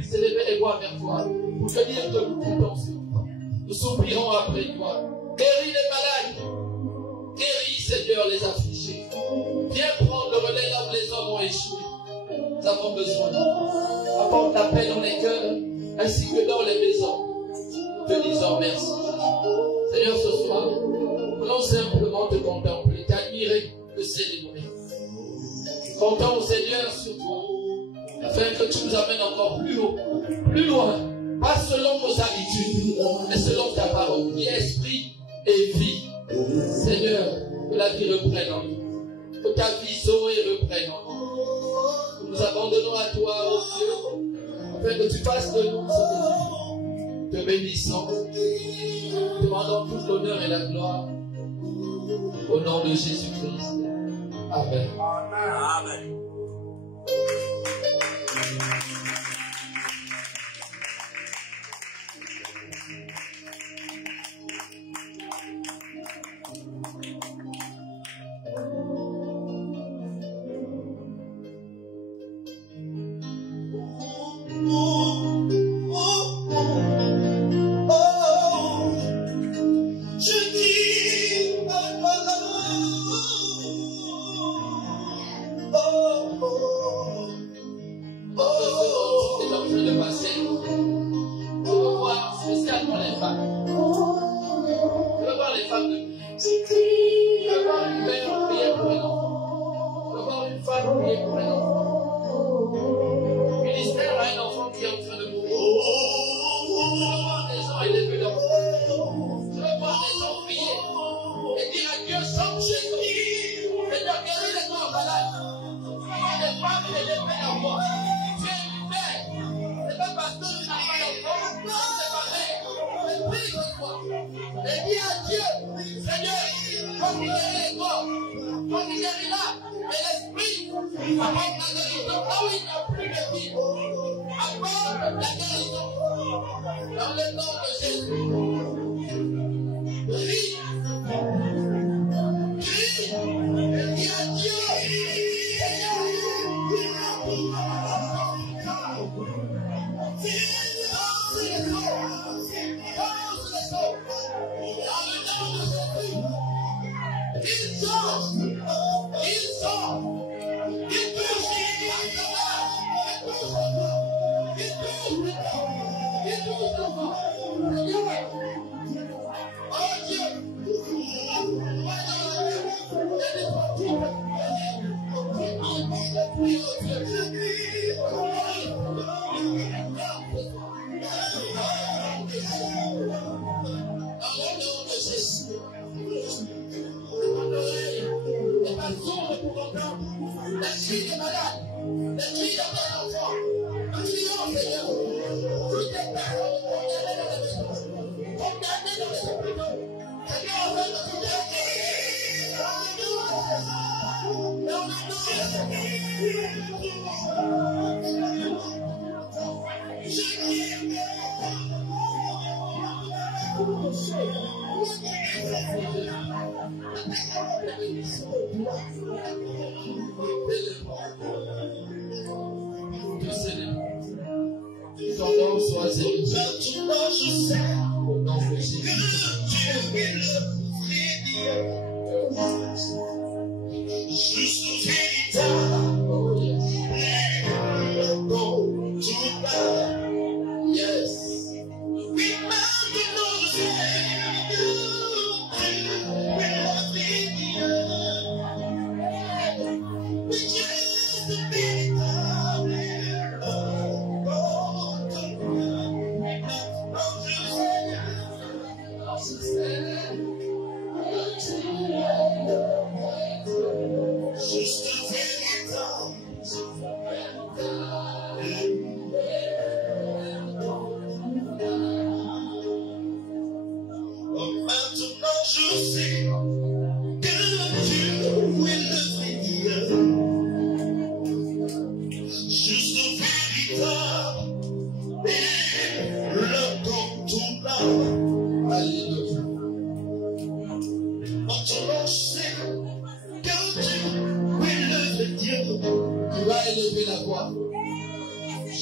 puisse élever les voix vers toi pour te dire que nous comptons sur toi. Nous soupirons après toi. Guéris les malades. Guéris, Seigneur, les affligés. Viens prendre le relais là où les hommes ont échoué. Nous avons besoin de toi. Apporte la paix dans les cœurs ainsi que dans les maisons. Nous te disons merci. Seigneur, ce soir, nous voulons simplement te contempler, t'admirer, te célébrer. Comptons, Seigneur, sur toi, afin que tu nous amènes encore plus haut, plus loin, pas selon nos habitudes, mais selon ta parole, qui est esprit et vie. Seigneur, que la vie reprenne en nous, que ta vie Zoé reprenne en nous. Nous nous abandonnons à toi, oh Dieu, afin que tu fasses de nous ce que tu veux. Te bénissons, demandons tout l'honneur et la gloire, au nom de Jésus-Christ. Amen. Amen.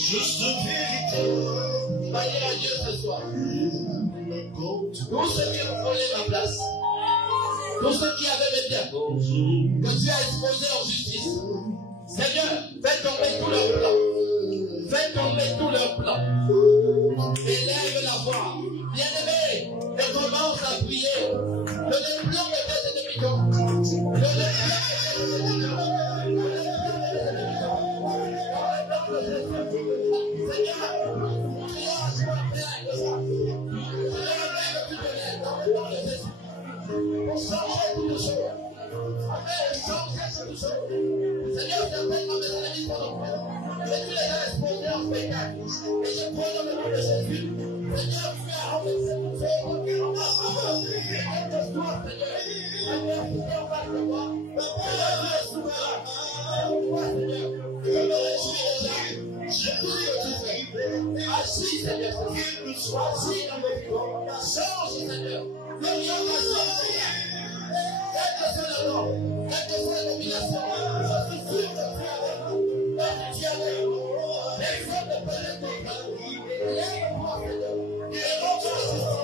juste vérité. Va dire à Dieu ce soir. Tous ceux qui ont volé ma place, tous ceux qui avaient mes biens, que tu as exposés en justice, Seigneur, fais tomber tous leurs plans. Fais tomber tous leurs plans. Élève la voix. Bien-aimé, et commence à prier. Le déplom de tes ennemis. Le déplom de tes ennemis. Pour changer toutes les choses. Amen. Changer toutes les choses. Seigneur, certainement mes ennemis sont en présence. Mais tu les as exposés en spectacle. Et je crois dans le nom de Jésus. Seigneur, tu as renversé tout ce qui est en ma faveur. Aide-toi, Seigneur. Seigneur, on va te voir. Seigneur, tu es souverain. Aide-toi, Seigneur. Je me réjouis déjà. Je prie que tu fais. Agis, Seigneur. Agis dans mes vies. Change, Seigneur. Le lion va changer. Quel que soit le nom, quelle que soit la domination, je suis sûr que tu es avec nous. Parce que tu es avec nous. Personne ne peut l'être. Lève-toi, Seigneur. Et rends-moi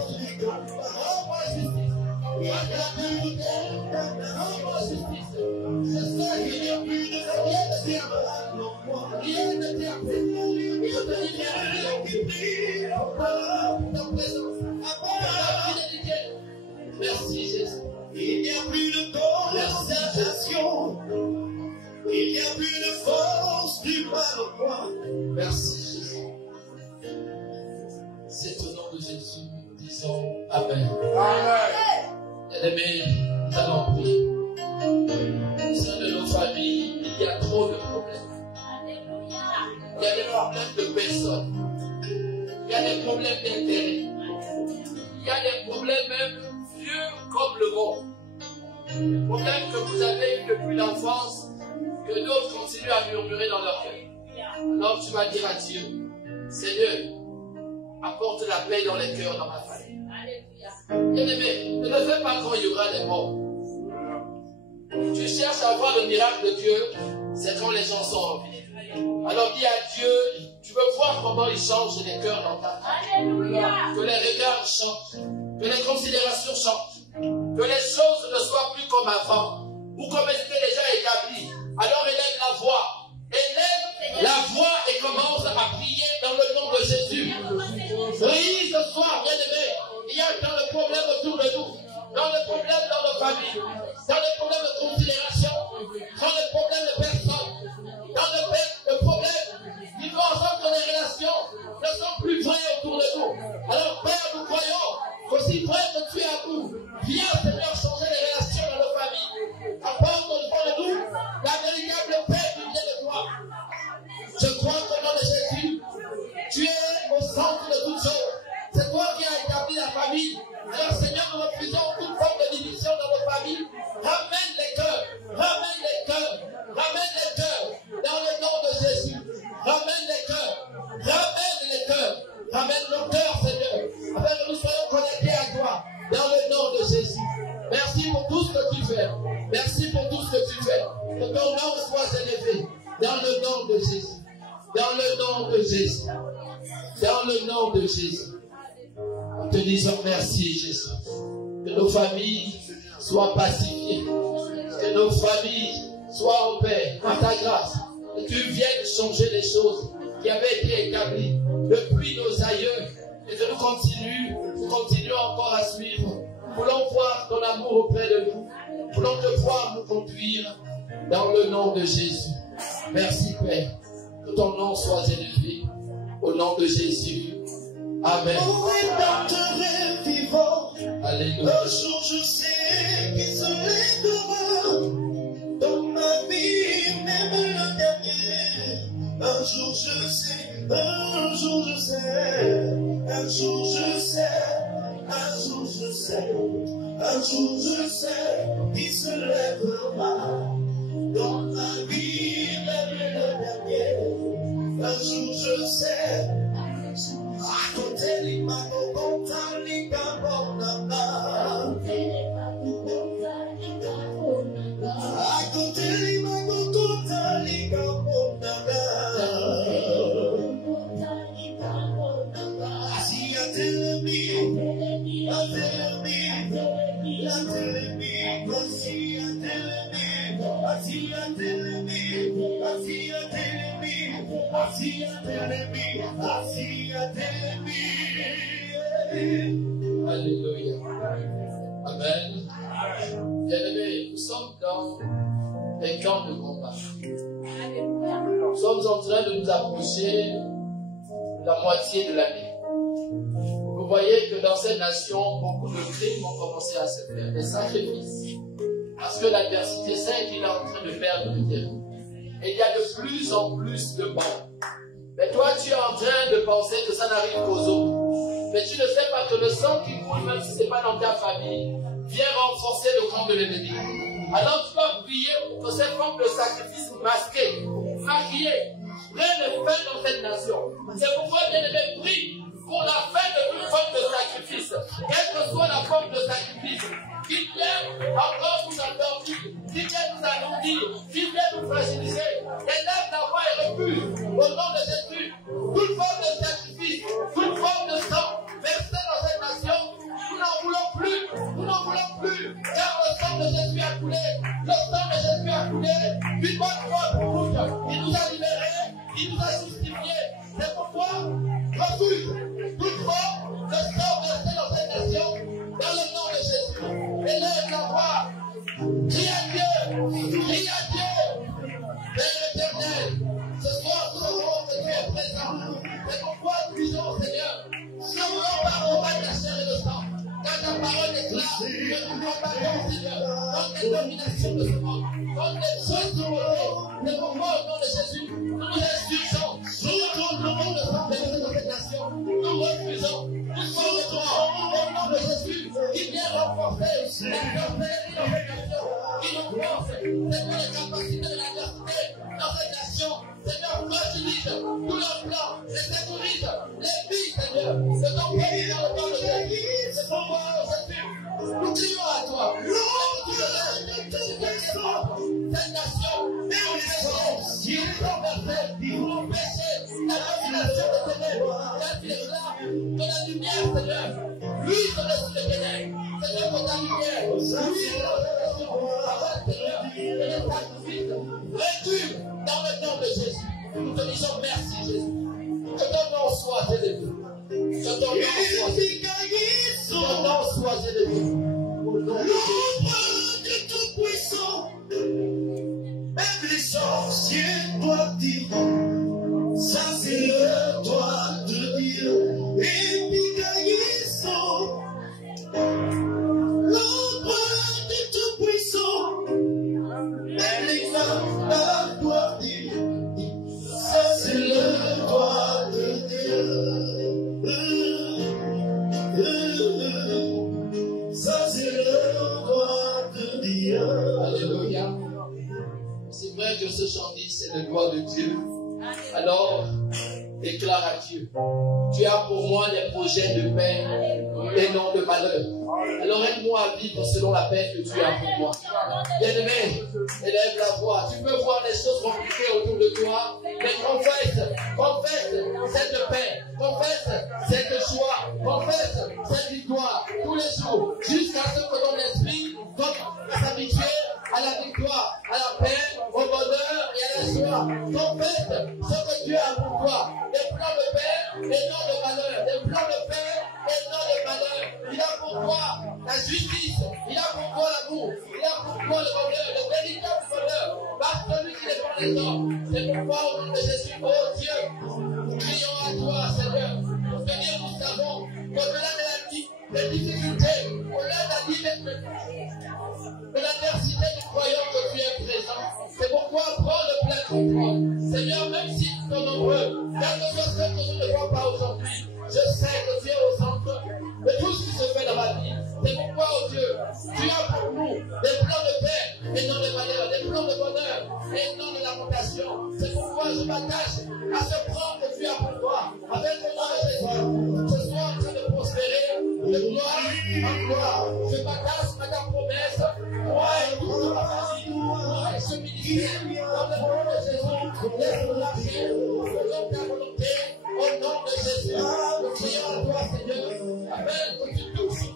justice. Rends-moi justice. Rends-moi justice. C'est ça qu'il n'y a plus de rien de terme. Rien de terme. Je te libère. Ta présence. Ta fidélité. Merci Jésus. Il n'y a plus de conversation. Il n'y a plus de force du mal au point. Merci Jésus. C'est au nom de Jésus. Nous disons Amen. Amen. Bien-aimés, nous allons prier. Au sein de nos familles, il y a trop de problèmes. Il y a des problèmes de personnes. Il y a des problèmes d'intérêt. Il y a des problèmes même vieux comme le monde. Les problèmes que vous avez eu depuis l'enfance, que d'autres continuent à murmurer dans leur cœur. Alors tu vas dire à Dieu, Seigneur, apporte la paix dans les cœurs dans ma famille. Bien-aimé, ne le fais pas quand il y aura des morts. Tu cherches à voir le miracle de Dieu, c'est quand les gens sont en vie. Alors dis à Dieu, tu veux voir comment il change les cœurs dans ta famille. Que les regards changent, que les considérations changent, que les choses ne soient plus comme avant, ou comme elles étaient déjà établies. Alors élève la voix. Élève la voix et commence à prier dans le nom de Jésus. Prie ce soir, bien-aimé. Il y a dans le problème autour de nous, dans le problème dans nos familles, dans le problème de considération, dans le problème de personnes, dans le problème qui fait en sorte que les relations ne sont plus vraies autour de nous. Alors Père, nous croyons qu'aussi vrai que tu es à nous, viens Seigneur changer les relations dans nos familles. Apporte au-devant de nous la véritable paix qui vient de toi. Je crois qu'au nom de Jésus, tu es au centre de toutes choses. C'est toi qui as établi la famille. Alors Seigneur, nous refusons toute forme de division dans nos familles. Ramène les cœurs, ramène les cœurs, ramène les cœurs dans le nom de Jésus. Ramène les cœurs, ramène les cœurs, ramène nos cœurs Seigneur, afin que nous soyons connectés à toi dans le nom de Jésus. Merci pour tout ce que tu fais. Merci pour tout ce que tu fais. Que ton nom soit élevé dans le nom de Jésus. Dans le nom de Jésus. Dans le nom de Jésus. Nous te disons merci Jésus. Que nos familles soient pacifiées. Que nos familles soient en paix, par ta grâce. Que tu viennes changer les choses qui avaient été établies depuis nos aïeux. Et que nous continuons encore à suivre. Nous voulons voir ton amour auprès de nous. Nous voulons te voir nous conduire dans le nom de Jésus. Merci Père. Que ton nom soit élevé. Au nom de Jésus. Amen. Où est notre vivant? Alléluia. Un jour je sais qu'il se lèvera dans ma vie, même le dernier. Un jour je sais, un jour je sais, un jour je sais, un jour je sais, un jour je sais qu'il se lèvera dans ma vie, même le dernier. Un jour je sais. Akoteli makokotali kabonana. Akoteli makokotali kabonana. assis à tes ennemis, assis à tes ennemis. Alléluia. Amen. Bien-aimés, nous sommes dans les camps de combat. Nous sommes en train de nous approcher de la moitié de l'année. Vous voyez que dans cette nation, beaucoup de crimes ont commencé à se faire, des sacrifices. Parce que l'adversité sait qu'il est en train de perdre le terrain. Et il y a de plus en plus de morts. Mais toi, tu es en train de penser que ça n'arrive qu'aux autres. Mais tu ne sais pas que le sang qui coule, même si ce n'est pas dans ta famille, vient renforcer le camp de l'ennemi. Alors tu vas prier pour que cette forme de sacrifice masqué, maquillé, prenne fin dans cette nation. C'est pourquoi bien-aimé, prie pour la fin de toute forme de sacrifice. Quelle que soit la forme de sacrifice, qui vient encore nous endormir, qui vient nous alourdir, qui vient nous fragiliser. Élève la voix et refuse, au nom de Jésus, toute forme de sacrifice, toute forme de sang versé dans cette nation. Nous n'en voulons plus, nous n'en voulons plus, car le sang de Jésus a coulé, le sang de Jésus a coulé, une bonne fois pour toutes. Il nous a libérés, il nous a justifiés. C'est pourquoi refuse toute forme de sang versé dans cette nation, dans le nom de Jésus. Élève la voix, crie à Dieu, crie à Dieu. Père éternel, ce soir nous savons que tu es présent. C'est pourquoi nous disons, Seigneur, nous ne voulons pas combattre la chair et le sang. Car ta parole déclare que nous combattons, Seigneur, contre les dominations de ce monde, contre les choses de monde. C'est pourquoi au nom de Jésus, nous nous insurgeons. Nous contrôlons le sang versé dans cette nation. Nous refusons. Nous sommes de toi, au nom de Jésus, qui vient renforcer la fermeté dans cette nation, qui nous force, Seigneur, les capacités de l'adversité dans cette nation. Seigneur, fragilise tous leurs plans, les sécurise, les vies, Seigneur, de ton pays dans le temps de Jésus. C'est pourquoi, Jésus, nous crions à toi. Cette nation, nous péchons, qui est renversée, nous péchons, la domination de ténèbres, car tu déclares que la lumière, Seigneur, lui sur les ténèbres, Seigneur, que ta lumière, lui sur la nation, avant, Seigneur, et les sacrifices, réduis dans le nom de Jésus. Nous te disons merci, Jésus. Que ton nom soit élevé. Que ton nom soit élevé. Que ton nom soit élevé. L'ombre de Tout-Puissant, même les sorciers doivent dire, ça c'est le droit de Dieu. Et Picaïsson, l'ombre de Tout-Puissant, même les femmes doivent dire, ça c'est le droit de Dieu. Ça c'est le droit de Dieu. Alléluia. C'est vrai que ce chant dit c'est le droit de Dieu. Alors, déclare à Dieu, tu as pour moi des projets de paix et non de malheur. Alors aide-moi à vivre selon la paix que tu as pour moi. Bien-aimé, élève la voix. Tu peux voir des choses compliquées autour de toi, mais confesse cette paix, confesse cette joie, confesse cette victoire tous les jours, jusqu'à ce que ton esprit s'habitue à la victoire, à la paix, au bonheur et à la joie. Confesse ce que Dieu a pour toi. Des plans de paix et non de malheur. Des plans de paix et non de malheur. Il a pour toi la justice. Il a pour toi l'amour. Il a pour toi le bonheur, le véritable bonheur. Par celui qui dépend des hommes. C'est pourquoi au nom de Jésus, oh Dieu, nous crions à toi, Seigneur. Seigneur, nous savons qu'au-delà de la difficulté, au-delà de l'adversité, nous croyons que tu es présent. C'est pourquoi prends le plein contrôle. Seigneur, même si nous sommes nombreux, quel que soit ce que nous ne voyons pas aujourd'hui, je sais que tu es au centre de tout ce qui se fait dans ma vie. C'est pourquoi, oh Dieu, tu as pour nous des plans de paix et non de malheur, des plans de bonheur et non de lamentation. C'est pourquoi je m'attache à ce plan que tu as pour toi. Avec le nom de Jésus, ce soir en train de prospérer, de gloire en gloire. Je m'attache à ta promesse, moi et toute ma famille, moi et ce ministère, dans le nom de Jésus, laisse-nous marcher selon ta volonté, au nom de Jésus. Nous crions à toi, Seigneur, afin que tu touches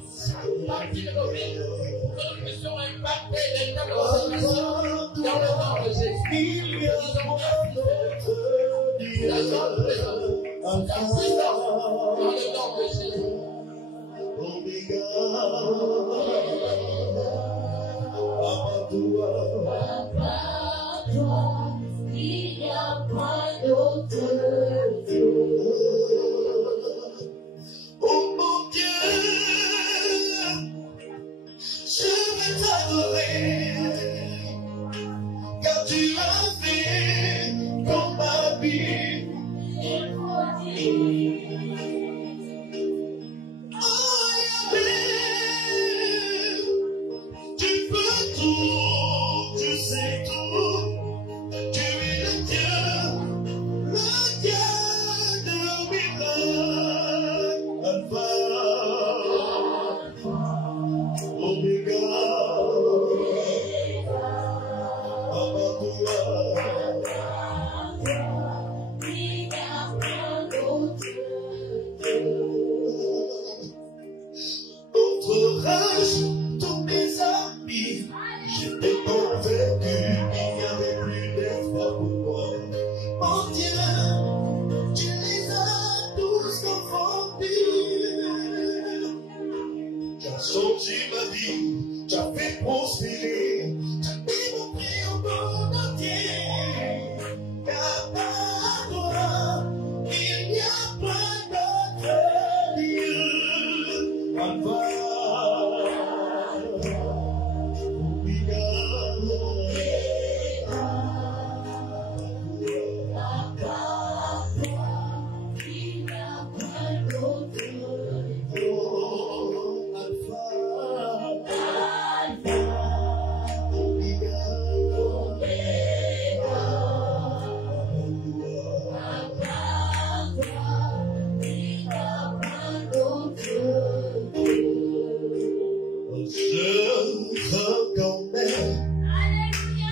partie de nos vies, pour que nous puissions impacter véritablement cette nation dans le nom de Jésus. Nous disons merci, Seigneur. La présent, ta puissance, dans le nom de Jésus. Il n'y a pas d'autre Dieu. Oh mon Dieu, je vais t'adorer, car tu as fait dans ma vie. Oh Yahweh, tu peux tout, tu sais tout. Tu es le Dieu de miracle, Alpha, Omega, Entourage tous mes amis, j'étais convaincu qu'il n'y avait plus d'espoir pour moi. Mon Dieu, tu les as tous confondus. Tu as changé ma vie, tu as fait prospérer, tu as mis mon prix au monde entier. Car par toi, il n'y a pas d'autre Dieu. Alpha.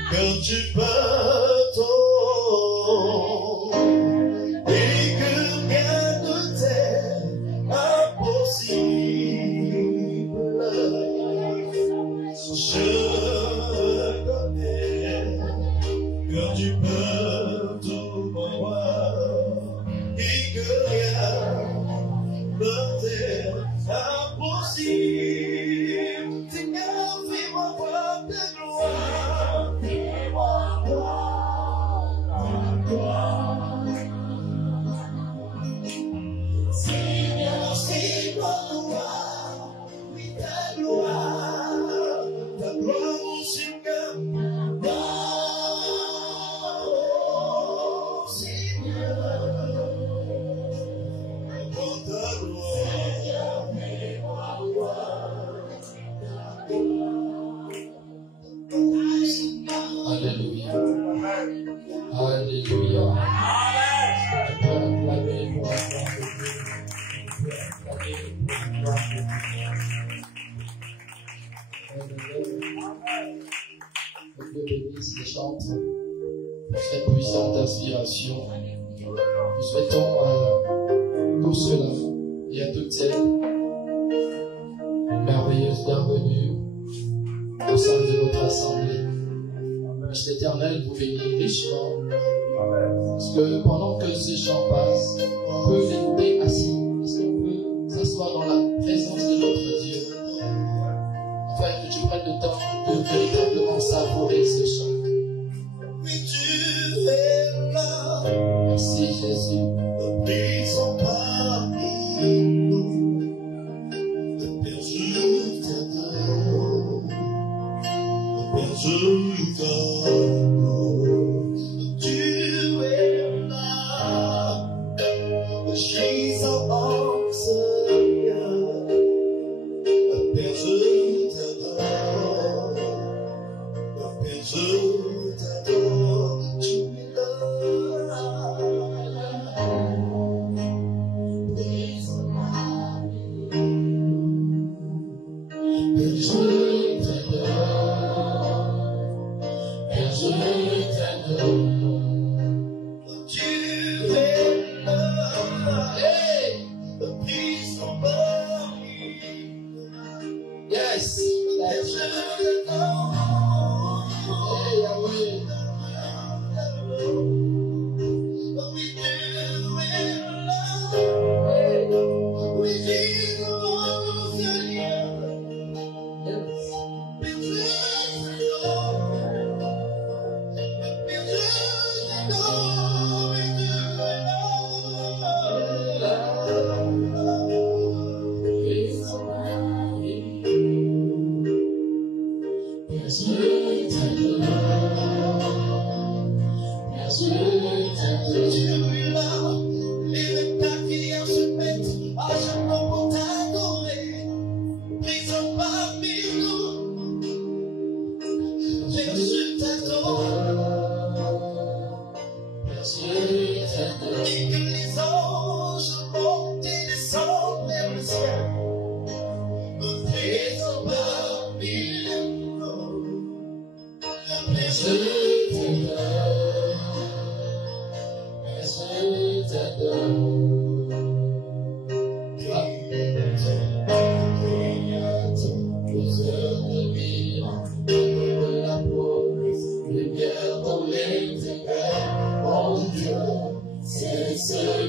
Quand tu pars et que rien ne t'est impossible, je connais quand tu peux tout voir et que rien ne t'est impossible. Seigneur, fais-moi voir ta gloire. Seigneur, c'est ta gloire, oui ta gloire au Seigneur. Oh Seigneur, pour ta gloire, fais-moi voir ta gloire. Alléluia. Alléluia. Que l'Église les chante pour cette puissante inspiration. Nous souhaitons à tous ceux-là et à toutes celles une merveilleuse bienvenue au sein de notre assemblée. Que l'Éternel vous bénisse richement. Parce que pendant que ces chants passent, on peut l'écouter assis. Parce qu'on peut s'asseoir dans la présence de notre Dieu. Afin que tu prennes le temps de véritablement savourer ce chant. Oui, tu es là. Merci Jésus. Ils sont parmi nous. Père, je t'adore. Père, je t'adore. Tu es là. Jesus Seigneur. Père, je t'adore. Père, je t'adore. Tu es là.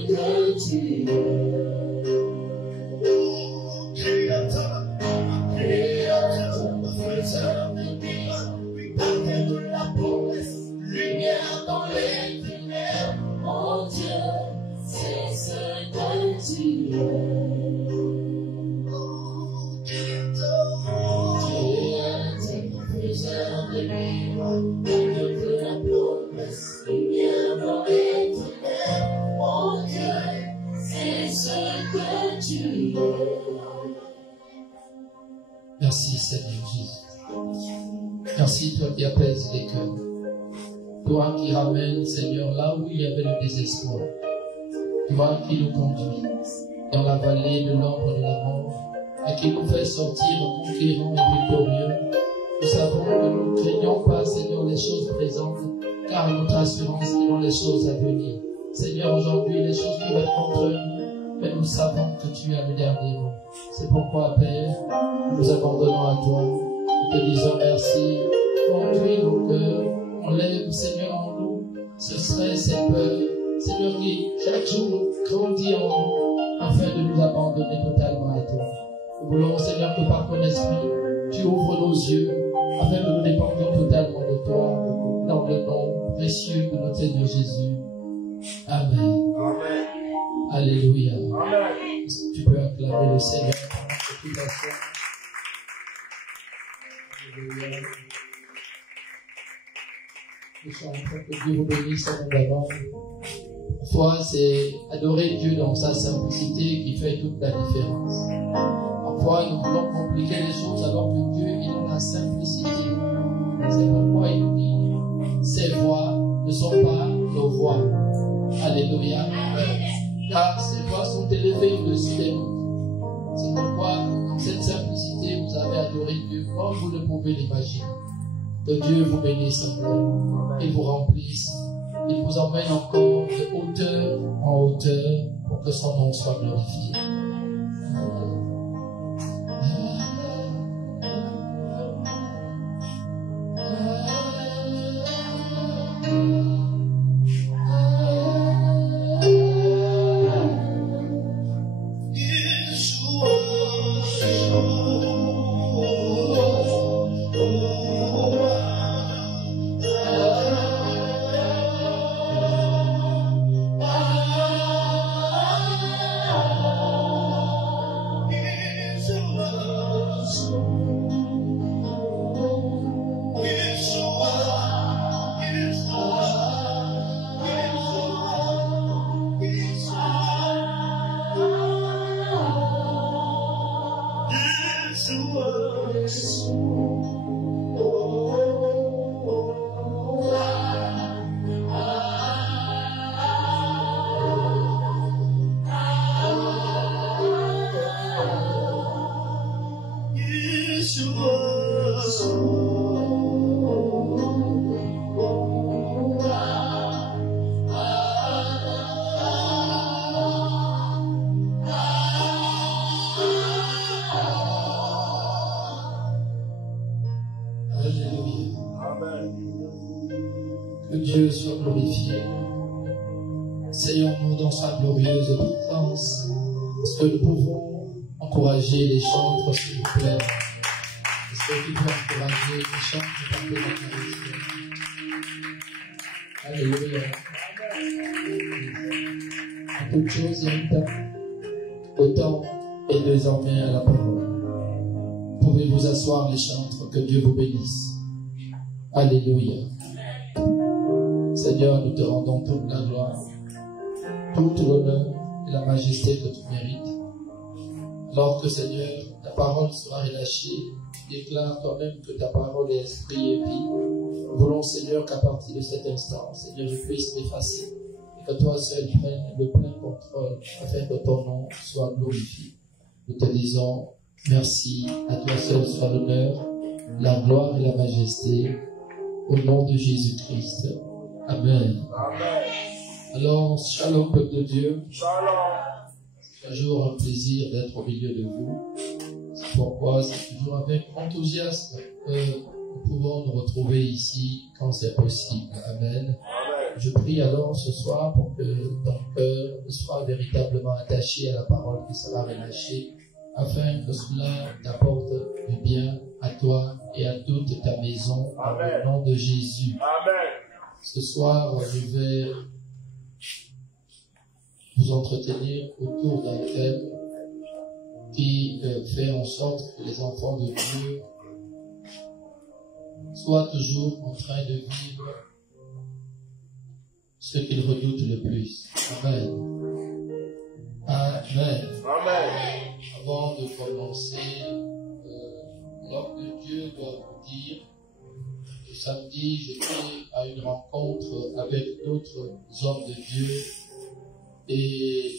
que tu es. Créateur, faiseur de miracles, gardien de la promesse, lumière dans les ténèbres, mon Dieu, c'est ce que tu es. Faiseur de miracles, gardien de la promesse, lumière dans les ténèbres, mon Dieu, c'est ce que tu es. Merci Seigneur Jésus. Merci toi qui apaises les cœurs. Toi qui ramènes Seigneur là où il y avait le désespoir. Toi qui nous conduis dans la vallée de l'ombre de la mort et qui nous fait sortir conquérants et victorieux. Nous savons que nous ne craignons pas Seigneur les choses présentes car notre assurance est dans les choses à venir. Seigneur, aujourd'hui les choses peuvent être contre nous, mais nous savons que tu as le dernier mot. C'est pourquoi, Père, nous nous abandonnons à toi. Nous te disons merci. Conduis nos cœurs. Enlève, Seigneur, en nous ce stress et peur. Seigneur, qui chaque jour grandit en nous afin de nous abandonner totalement à toi. Nous voulons, Seigneur, que par ton esprit, tu ouvres nos yeux afin que nous dépendions totalement de toi dans le nom précieux de notre Seigneur Jésus. Amen. Amen. Alléluia. Amen. Tu peux acclamer le Seigneur pendant cette prière. Alléluia. Nous chantons que Dieu vous bénisse abondamment. Parfois, c'est adorer Dieu dans sa simplicité qui fait toute la différence. Parfois, nous voulons compliquer les choses alors que Dieu est dans la simplicité. C'est pourquoi il nous dit, ces voix ne sont pas nos voix. Alléluia. Car ces voix sont élevées au-dessus des nôtres. C'est pourquoi, dans cette simplicité, vous avez adoré Dieu comme vous ne pouvez l'imaginer. Que Dieu vous bénisse encore, il vous remplisse, il vous emmène encore de hauteur en hauteur pour que son nom soit glorifié. Que Dieu soit glorifié. Seignons-nous dans sa glorieuse présence. Est-ce que nous pouvons encourager les chantres, s'il vous plaît? Est-ce que tu peux encourager les chantres par tes acclamations? Alléluia. En toute chose, il y a un temps. Le temps est désormais à la parole. Pouvez vous asseoir, les chantres, que Dieu vous bénisse. Alléluia. Seigneur, nous te rendons toute la gloire, toute l'honneur et la majesté que tu mérites. Alors que, Seigneur, ta parole sera relâchée, déclare toi-même que ta parole est esprit et vie. Nous voulons, Seigneur, qu'à partir de cet instant, Seigneur, je puisse m'effacer et que toi seul prennes le plein contrôle afin que ton nom soit glorifié. Nous te disons merci, à toi seul soit l'honneur, la gloire et la majesté, au nom de Jésus-Christ. Amen. Amen. Alors, shalom, peuple de Dieu. Shalom. C'est toujours un plaisir d'être au milieu de vous. C'est pourquoi c'est toujours avec enthousiasme que nous pouvons nous retrouver ici quand c'est possible. Amen. Je prie alors ce soir pour que ton cœur soit véritablement attaché à la parole qui sera relâchée, afin que cela t'apporte du bien à toi et à toute ta maison, au nom de Jésus. Amen. Ce soir, je vais vous entretenir autour d'un thème qui fait en sorte que les enfants de Dieu soient toujours en train de vivre ce qu'ils redoutent le plus. Amen. Amen. Amen. Avant de commencer, l'homme de Dieu doit vous dire, le samedi, j'étais à une rencontre avec d'autres hommes de Dieu et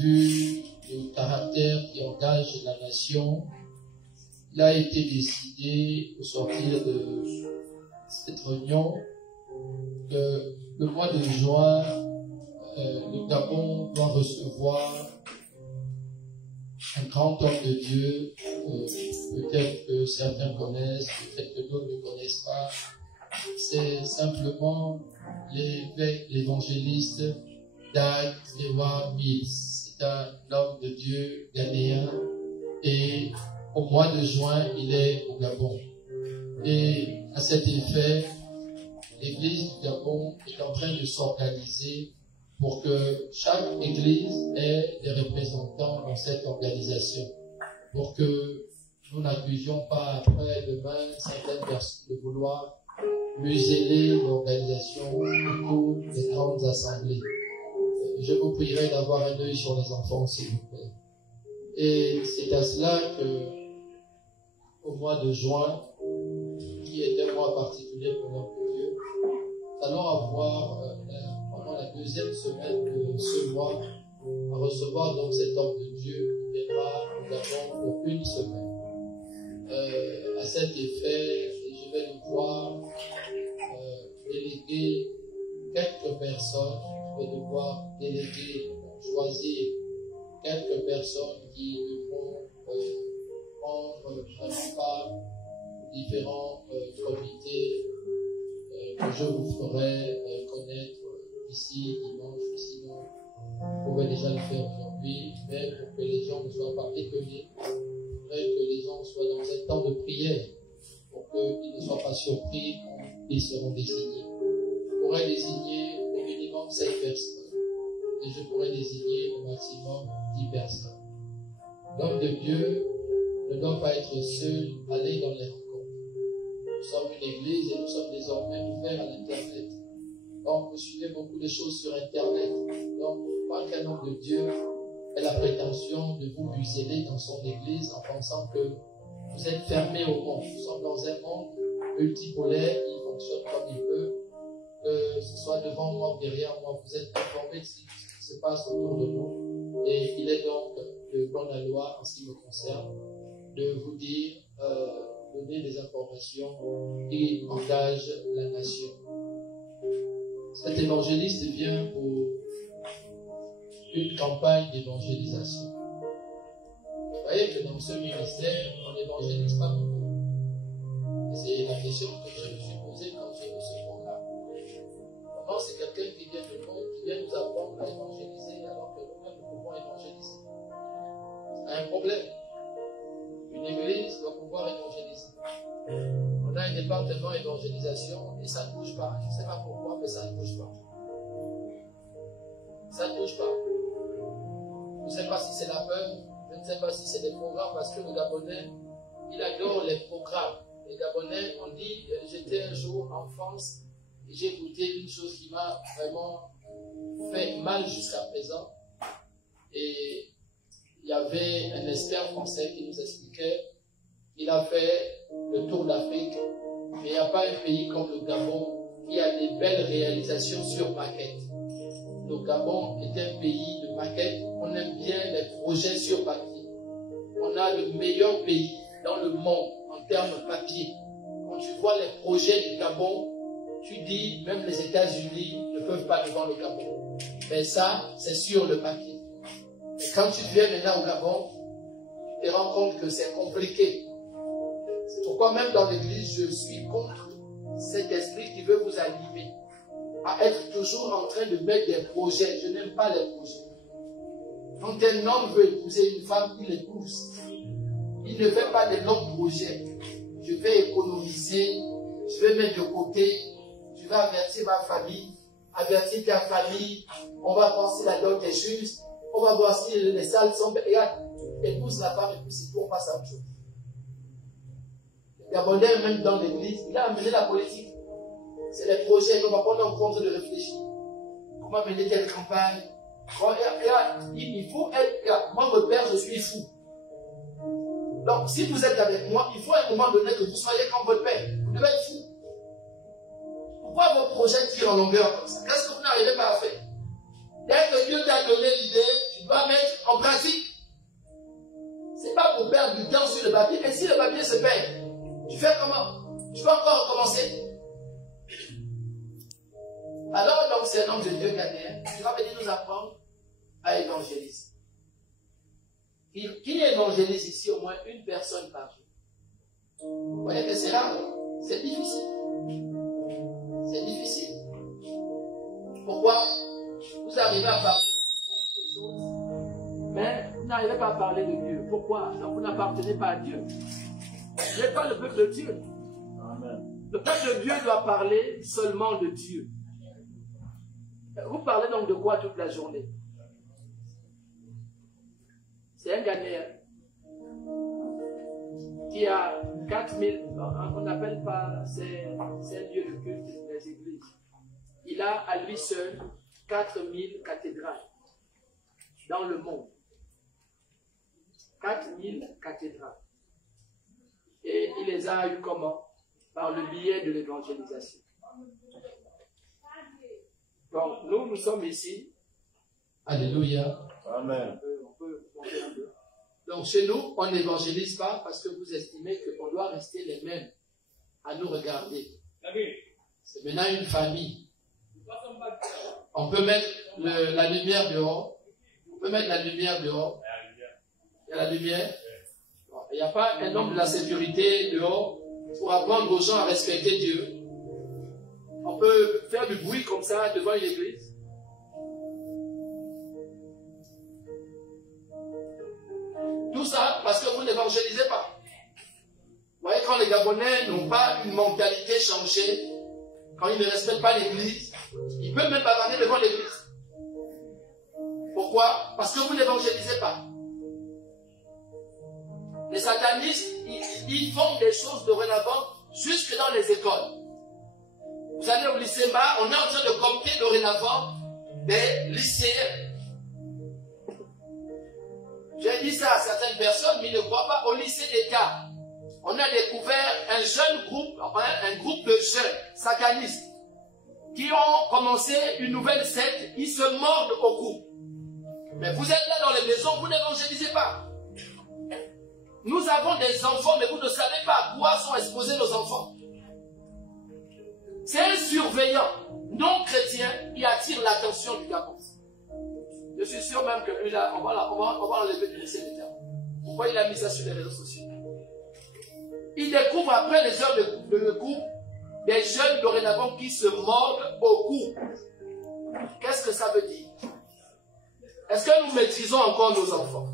vu le caractère qui engage la nation, il a été décidé au sortir de cette réunion que le mois de juin, le Gabon doit recevoir un grand homme de Dieu. Peut-être que certains connaissent, peut-être que d'autres ne connaissent pas. C'est simplement l'évangéliste Dag Heward-Mills. C'est un homme de Dieu ghanéen et au mois de juin, il est au Gabon. Et à cet effet, l'église du Gabon est en train de s'organiser pour que chaque église ait des représentants dans cette organisation. Pour que nous n'accusions pas après demain certaines personnes de vouloir museler l'organisation autour des grandes assemblées. Je vous prierai d'avoir un œil sur les enfants, s'il vous plaît. Et c'est à cela que, au mois de juin, qui est un mois particulier pour l'homme de Dieu, nous allons avoir, pendant la deuxième semaine de ce mois, à recevoir donc cet homme de Dieu qui viendra au Gabon pour une semaine. À cet effet, je vais devoir déléguer quelques personnes, je vais devoir déléguer, choisir quelques personnes qui devront prendre part aux différents comités que je vous ferai connaître ici dimanche. Sinon, vous pouvez déjà le faire aujourd'hui, mais pour que les gens ne soient pas étonnés, que les gens soient dans un temps de prière, pour qu'ils ne soient pas surpris quand ils seront désignés. Je pourrais désigner au minimum 7 personnes, et je pourrais désigner au maximum 10 personnes. L'homme de Dieu ne doit pas être seul, aller dans les rencontres. Nous sommes une église et nous sommes désormais ouverts à l'Internet. Donc, vous suivez beaucoup de choses sur Internet. Donc, pas qu'un homme de Dieu ait la prétention de vous museler dans son église en pensant que vous êtes fermé au monde. Nous sommes dans un monde multipolaire qui fonctionne comme il veut. Que ce soit devant moi ou derrière moi, vous êtes informés de ce qui se passe autour de nous. Et il est donc de bonne loi, en ce qui me concerne, de vous dire, donner des informations qui engagent la nation. Cet évangéliste vient pour une campagne d'évangélisation. Vous voyez que dans ce ministère, on n'évangélise pas beaucoup. C'est la question que je me suis posée quand j'ai vu ce programme. Comment c'est quelqu'un qui vient du monde, qui vient nous apprendre à évangéliser alors que nous-mêmes nous pouvons évangéliser? C'est un problème. Une église doit pouvoir évangéliser. On a un département évangélisation et ça ne bouge pas. Je ne sais pas pourquoi, mais ça ne bouge pas. Ça ne bouge pas. Je ne sais pas si c'est la peur, je ne sais pas si c'est des programmes, parce que le Gabonais, il adore les programmes. Les Gabonais, on dit, j'étais un jour en France et j'ai goûté une chose qui m'a vraiment fait mal jusqu'à présent. Et il y avait un expert français qui nous expliquait qu'il a fait le tour d'Afrique, mais il n'y a pas un pays comme le Gabon qui a des belles réalisations sur maquette. Le Gabon est un pays de maquette, on aime bien les projets sur papier. On a le meilleur pays dans le monde en termes papier. Quand tu vois les projets du Gabon, tu dis, même les États-Unis ne peuvent pas devant le Gabon. Mais ça, c'est sur le papier. Et quand tu viens maintenant au Gabon, tu te rends compte que c'est compliqué. C'est pourquoi même dans l'église, je suis contre cet esprit qui veut vous animer. à être toujours en train de mettre des projets. Je n'aime pas les projets. Quand un homme veut épouser une femme, il épouse. Il ne fait pas de longs projets. Je vais économiser, je vais mettre de côté, je vais avertir ma famille, avertir ta famille, on va voir si la dot est juste, on va voir si les salles sont belles. Regarde, épouse la femme et puis c'est tout, on passe à autre chose. Gabonais, même dans l'église, il a amené la politique. C'est les projets qu'on va prendre en compte de réfléchir. Comment mener telle campagne? Il faut être. Moi, votre père, je suis fou. Donc, si vous êtes avec moi, il faut à un moment donné que vous soyez comme votre père. Vous devez être fou. Pourquoi vos projets tirent en longueur comme ça? Qu'est-ce que vous n'arrivez pas à faire? Dès que Dieu t'a donné l'idée, tu dois mettre en pratique. C'est pas pour perdre du temps sur le papier. Et si le papier se perd, tu fais comment? Tu vas encore recommencer. Alors, donc, c'est un homme de Dieu ghanéen qui va venir nous apprendre à évangéliser. Qui évangélise ici au moins une personne par jour? Vous voyez que c'est rare, c'est difficile. C'est difficile. Pourquoi? Vous arrivez à parler de choses, mais vous n'arrivez pas à parler de Dieu. Pourquoi? Donc vous n'appartenez pas à Dieu. Vous n'êtes pas le peuple de Dieu. Amen. Le peuple de Dieu doit parler seulement de Dieu. Vous parlez donc de quoi toute la journée? C'est un Ghanéen qui a 4000, on n'appelle pas, c'est un lieu de culte des églises. Il a à lui seul 4000 cathédrales dans le monde. 4000 cathédrales. Et il les a eues comment? Par le biais de l'évangélisation. Donc, nous sommes ici. Alléluia. Amen. Donc, chez nous, on n'évangélise pas parce que vous estimez qu'on doit rester les mêmes à nous regarder. C'est maintenant une famille. On peut mettre la lumière dehors. On peut mettre la lumière dehors. Il y a la lumière. Bon, il n'y a pas un homme de la sécurité dehors pour apprendre aux gens à respecter Dieu. On peut faire du bruit comme ça devant une église. Tout ça parce que vous n'évangélisez pas. Vous voyez, quand les Gabonais n'ont pas une mentalité changée, quand ils ne respectent pas l'église, ils peuvent même pas parler devant l'église. Pourquoi? Parce que vous n'évangélisez pas. Les satanistes, ils font des choses dorénavant jusque dans les écoles. Vous allez au lycée Mar, on est en train de compter dorénavant des lycéens. J'ai dit ça à certaines personnes, mais ils ne croient pas. Au lycée d'État, on a découvert un jeune groupe, un groupe de jeunes satanistes qui ont commencé une nouvelle secte. Ils se mordent au cou. Mais vous êtes là dans les maisons, vous n'évangélisez pas. Nous avons des enfants, mais vous ne savez pas à quoi sont exposés nos enfants. C'est un surveillant non chrétien qui attire l'attention du Gabon. Je suis sûr même que lui là, on va l'enlever du lycée d'État. Pourquoi il a mis ça sur les réseaux sociaux? Il découvre après les heures de cours des jeunes dorénavant qui se mordent au cou. Qu'est-ce que ça veut dire? Est-ce que nous maîtrisons encore nos enfants?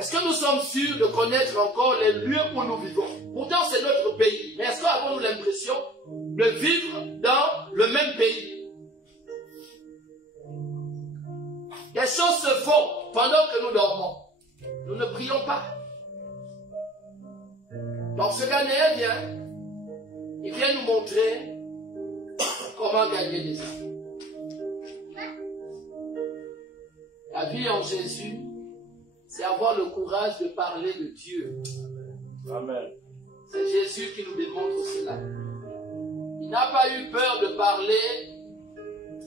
Est-ce que nous sommes sûrs de connaître encore les lieux où nous vivons? Pourtant, c'est notre pays. Mais est-ce qu'avons-nous l'impression de vivre dans le même pays? Les choses se font pendant que nous dormons. Nous ne prions pas. Donc ce Ghanéen vient, il vient nous montrer comment gagner des âmes. La vie en Jésus, c'est avoir le courage de parler de Dieu. Amen. C'est Jésus qui nous démontre cela. Il n'a pas eu peur de parler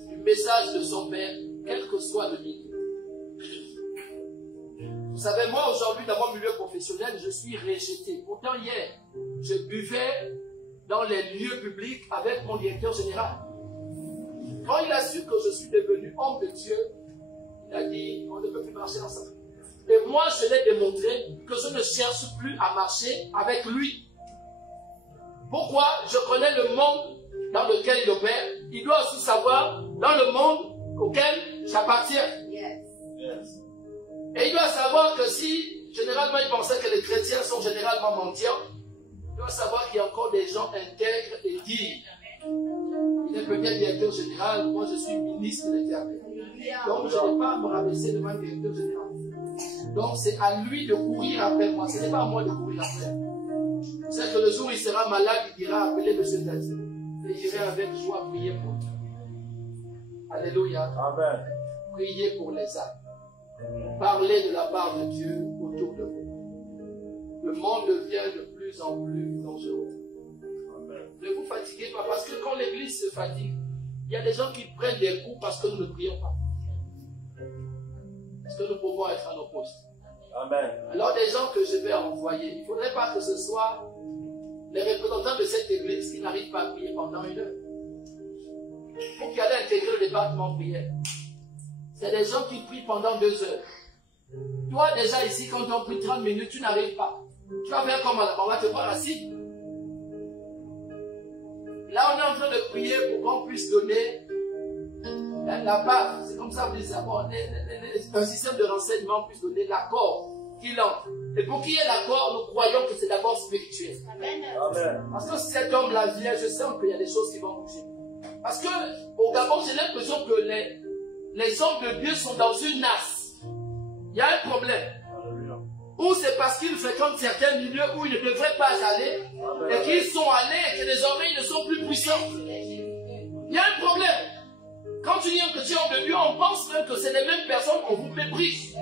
du message de son Père, quel que soit le milieu. Vous savez, moi aujourd'hui, dans mon milieu professionnel, je suis rejeté. Pourtant, hier, je buvais dans les lieux publics avec mon directeur général. Quand il a su que je suis devenu homme de Dieu, il a dit, on ne peut plus marcher ensemble. Et moi, je l'ai démontré que je ne cherche plus à marcher avec lui. Pourquoi? Je connais le monde dans lequel il opère, il doit aussi savoir dans le monde auquel j'appartiens. Et il doit savoir que si, généralement, il pensait que les chrétiens sont généralement mendiants, il doit savoir qu'il y a encore des gens intègres et dignes. Il est peut-être directeur général, moi je suis ministre de l'Éternel. Donc je n'ai pas à me rabaisser devant le directeur général. Donc c'est à lui de courir après moi, ce n'est pas à moi de courir après. C'est que le jour où il sera malade, il dira appelez M. Tati. Et j'irai avec joie prier pour lui. Alléluia. Amen. Priez pour les âmes. Parlez de la part de Dieu autour de vous. Le monde devient de plus en plus dangereux. Ne vous fatiguez pas, parce que quand l'église se fatigue, il y a des gens qui prennent des coups parce que nous ne prions pas. Parce que nous pouvons être à nos postes. Amen. Alors des gens que je vais envoyer, il ne faudrait pas que ce soit les représentants de cette église qui n'arrivent pas à prier pendant 1 heure. Il faut qu'il y ait intégrer le département prière. C'est des gens qui prient pendant 2 heures. Toi déjà ici, quand on prie 30 minutes, tu n'arrives pas. Tu vas faire comment là-bas? On va te voir assis. Là, on est en train de prier pour qu'on puisse donner la base. C'est comme ça, vous dites, un système de renseignement puisse donner l'accord qu'il entre. Et pour qu'il y ait l'accord, nous croyons que c'est d'abord spirituel. Amen. Parce que si cet homme-là vient, je sens qu'il y a des choses qui vont bouger. Parce que au Gabon, j'ai l'impression que les hommes de Dieu sont dans une nasse. Il y a un problème. Ou c'est parce qu'ils fréquentent certains milieux où ils ne devraient pas aller, et qu'ils sont allés et que désormais ils ne sont plus puissants. Il y a un problème. Quand tu dis que tu es homme de Dieu, on pense même que c'est les mêmes personnes qu'on vous méprise.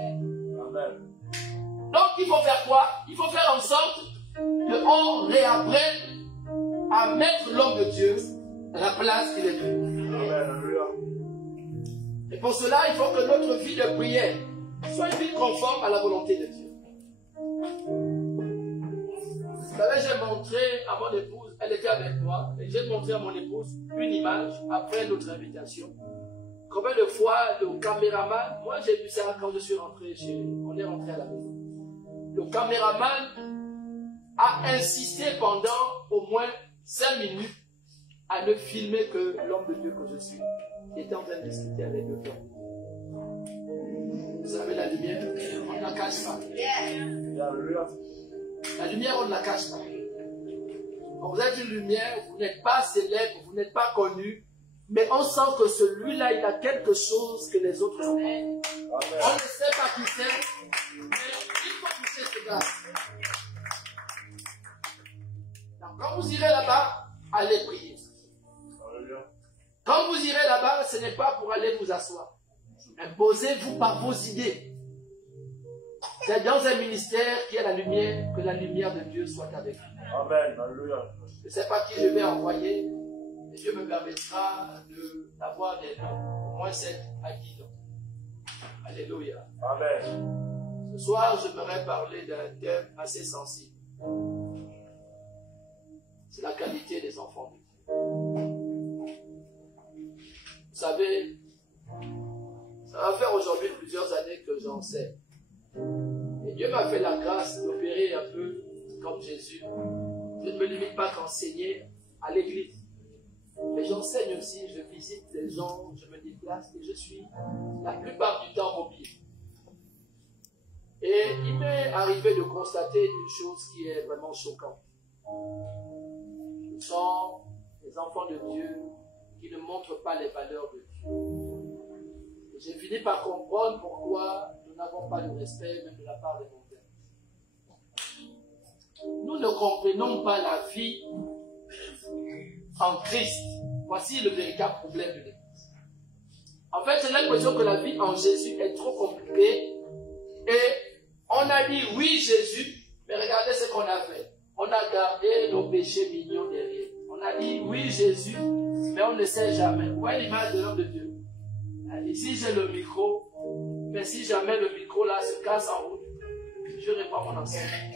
Donc il faut faire quoi? Il faut faire en sorte qu'on réapprenne à mettre l'homme de Dieu à la place qu'il est dû. Et pour cela, il faut que notre vie de prière soit une vie conforme à la volonté de Dieu. Vous savez, j'ai montré à mon épouse, elle était avec moi, et j'ai montré à mon épouse une image après notre invitation. Combien de fois le caméraman, moi j'ai vu ça quand je suis rentré on est rentré à la maison. Le caméraman a insisté pendant au moins 5 minutes à ne filmer que l'homme de Dieu que je suis, qui était en train de discuter avec le père. Vous savez, la lumière, on ne la cache pas. La lumière, on ne la cache pas. Quand vous êtes une lumière, vous n'êtes pas célèbre, vous n'êtes pas connu, mais on sent que celui-là, il a quelque chose que les autres n'ont pas. On ne sait pas qui c'est, mais il faut toucher ce gars. Donc, quand vous irez là-bas, allez prier. Quand vous irez là-bas, ce n'est pas pour aller vous asseoir. Imposez-vous par vos idées. C'est dans un ministère qui a la lumière, que la lumière de Dieu soit avec vous. Amen. Alléluia. Je ne sais pas qui je vais envoyer, et Dieu me permettra d'avoir des noms, au moins 7 à 10 noms. Alléluia. Amen. Ce soir, j'aimerais parler d'un thème assez sensible. C'est la qualité des enfants de Dieu. Vous savez, ça va faire aujourd'hui plusieurs années que j'enseigne. Et Dieu m'a fait la grâce d'opérer un peu comme Jésus. Je ne me limite pas qu'à enseigner à l'église. Mais j'enseigne aussi, je visite les gens, je me déplace et je suis la plupart du temps mobile. Et il m'est arrivé de constater une chose qui est vraiment choquante. Ce sont les enfants de Dieu qui ne montrent pas les valeurs de Dieu. J'ai fini par comprendre pourquoi nous n'avons pas de respect même de la part de nos pères. Nous ne comprenons pas la vie en Christ. Voici le véritable problème de l'Église. En fait, j'ai l'impression que la vie en Jésus est trop compliquée et on a dit oui Jésus, mais regardez ce qu'on a fait. On a gardé nos péchés mignons derrière. On a dit oui Jésus, mais on ne sait jamais. Où est l'image de l'homme de Dieu? Ici j'ai le micro, mais si jamais le micro là se casse en route, je réponds mon enseignement.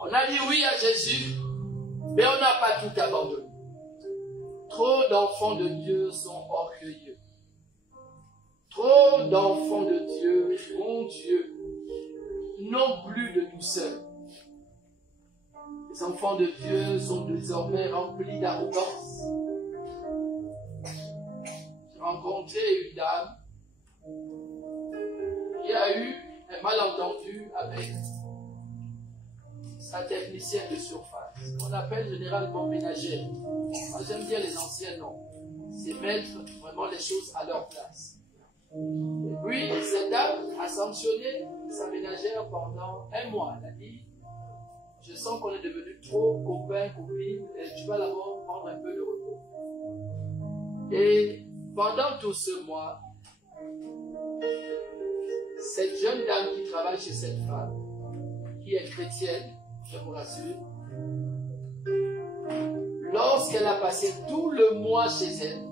On a dit oui à Jésus, mais on n'a pas tout abandonné. Trop d'enfants de Dieu sont orgueilleux. Trop d'enfants de Dieu, mon Dieu, n'ont plus de douceur. Les enfants de Dieu sont désormais remplis d'arrogance. J'ai rencontré une dame qui a eu un malentendu avec sa technicienne de surface, qu'on appelle généralement ménagère. Moi, j'aime bien les anciens noms. C'est mettre vraiment les choses à leur place. Et puis, cette dame a sanctionné sa ménagère pendant 1 mois. Elle a dit, je sens qu'on est devenu trop copains, copines, et tu vas d'abord prendre un peu de repos. Et pendant tout ce mois, cette jeune dame qui travaille chez cette femme, qui est chrétienne, je vous rassure, lorsqu'elle a passé tout le mois chez elle,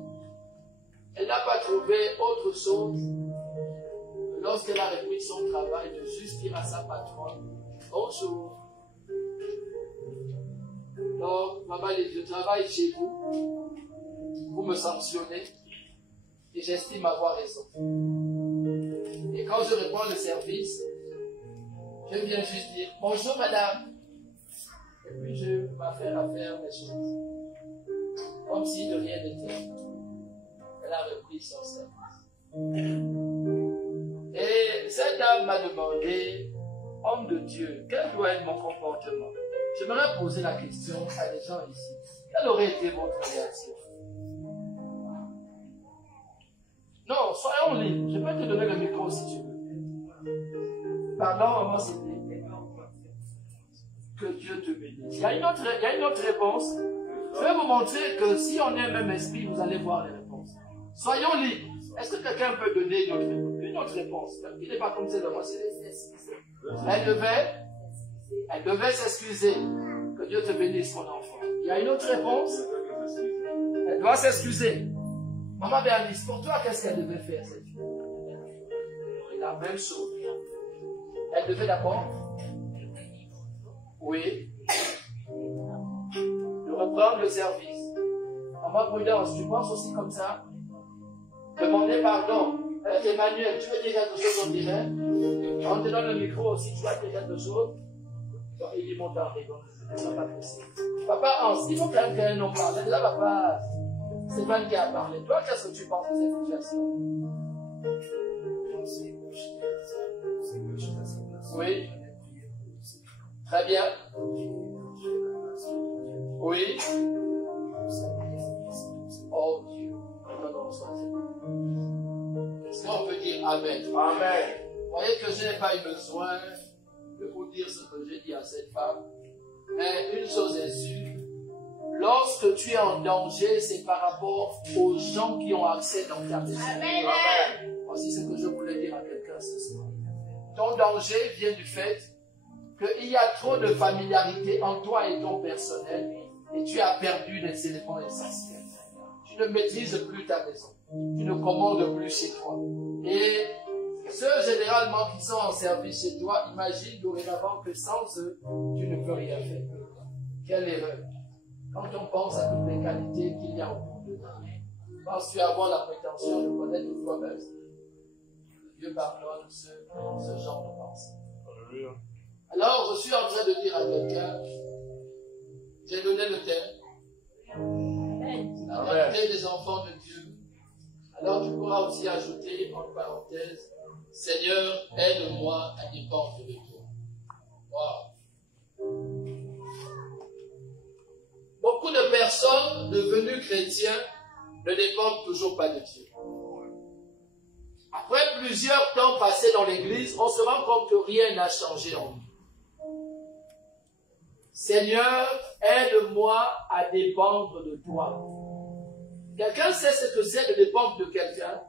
elle n'a pas trouvé autre chose que lorsqu'elle a repris son travail de juste dire à sa patronne, bonjour. Donc, maman, je travaille chez vous, vous me sanctionnez, et j'estime avoir raison. Et quand je réponds le service, je viens juste dire, bonjour madame. Et puis je m'affaire à faire mes choses. Comme si de rien n'était. Elle a repris son service. Et cette dame m'a demandé, homme de Dieu, quel doit être mon comportement? J'aimerais poser la question à des gens ici. Quelle aurait été votre réaction? Non, soyons libres. Je peux te donner le micro si tu veux. Pardon, maman, c'était. Que Dieu te bénisse. Il y a une autre réponse. Je vais vous montrer que si on est un même esprit, vous allez voir les réponses. Soyons libres. Est-ce que quelqu'un peut donner une autre réponse? Il n'est pas comme ça de moi, c'est elle devait s'excuser. Que Dieu te bénisse, mon enfant. Il y a une autre réponse. Elle doit s'excuser. Maman Béatrice, pour toi, qu'est-ce qu'elle devait faire, cette fille? La même chose. Elle devait d'abord, oui, de reprendre le service. Maman Prudence, tu penses aussi comme ça? Demander pardon. Emmanuel, tu veux dire quelque chose, on dirait? On te donne le micro aussi, tu vas dire quelque chose? Donc, il dit mon temps, donc, ça va pas possible. Papa, Hans, il faut quand même qu'un nom parle. Là, papa, c'est Van qui a parlé. Toi, qu'est-ce que tu penses de cette situation? Oui. Très bien. Oui. Oh Dieu. Est-ce qu'on peut dire Amen? Amen. Vous voyez que je n'ai pas eu besoin de vous dire ce que j'ai dit à cette femme. Mais une chose est sûre. Lorsque tu es en danger, c'est par rapport aux gens qui ont accès dans ta maison. Amen. Voici ce que je voulais dire à quelqu'un ce soir. Ton danger vient du fait qu'il y a trop de familiarité entre toi et ton personnel et tu as perdu les éléments essentiels. Tu ne maîtrises plus ta maison. Tu ne commandes plus chez toi. Et ceux généralement qui sont en service chez toi, imagine dorénavant que sans eux, tu ne peux rien faire. Quelle erreur. Quand on pense à toutes les qualités qu'il y a au bout de nous, penses-tu avoir la prétention de connaître toi-même? Dieu pardonne ce genre de pensée. Alors, je suis en train de dire à quelqu'un, j'ai donné le thème, la réalité des enfants de Dieu. Alors, tu pourras aussi ajouter, en parenthèse, Seigneur, aide-moi à dépendre de toi. Wow. Beaucoup de personnes devenues chrétiens ne dépendent toujours pas de Dieu. Après plusieurs temps passés dans l'église, on se rend compte que rien n'a changé en nous. Seigneur, aide-moi à dépendre de toi. Quelqu'un sait ce que c'est de dépendre de quelqu'un?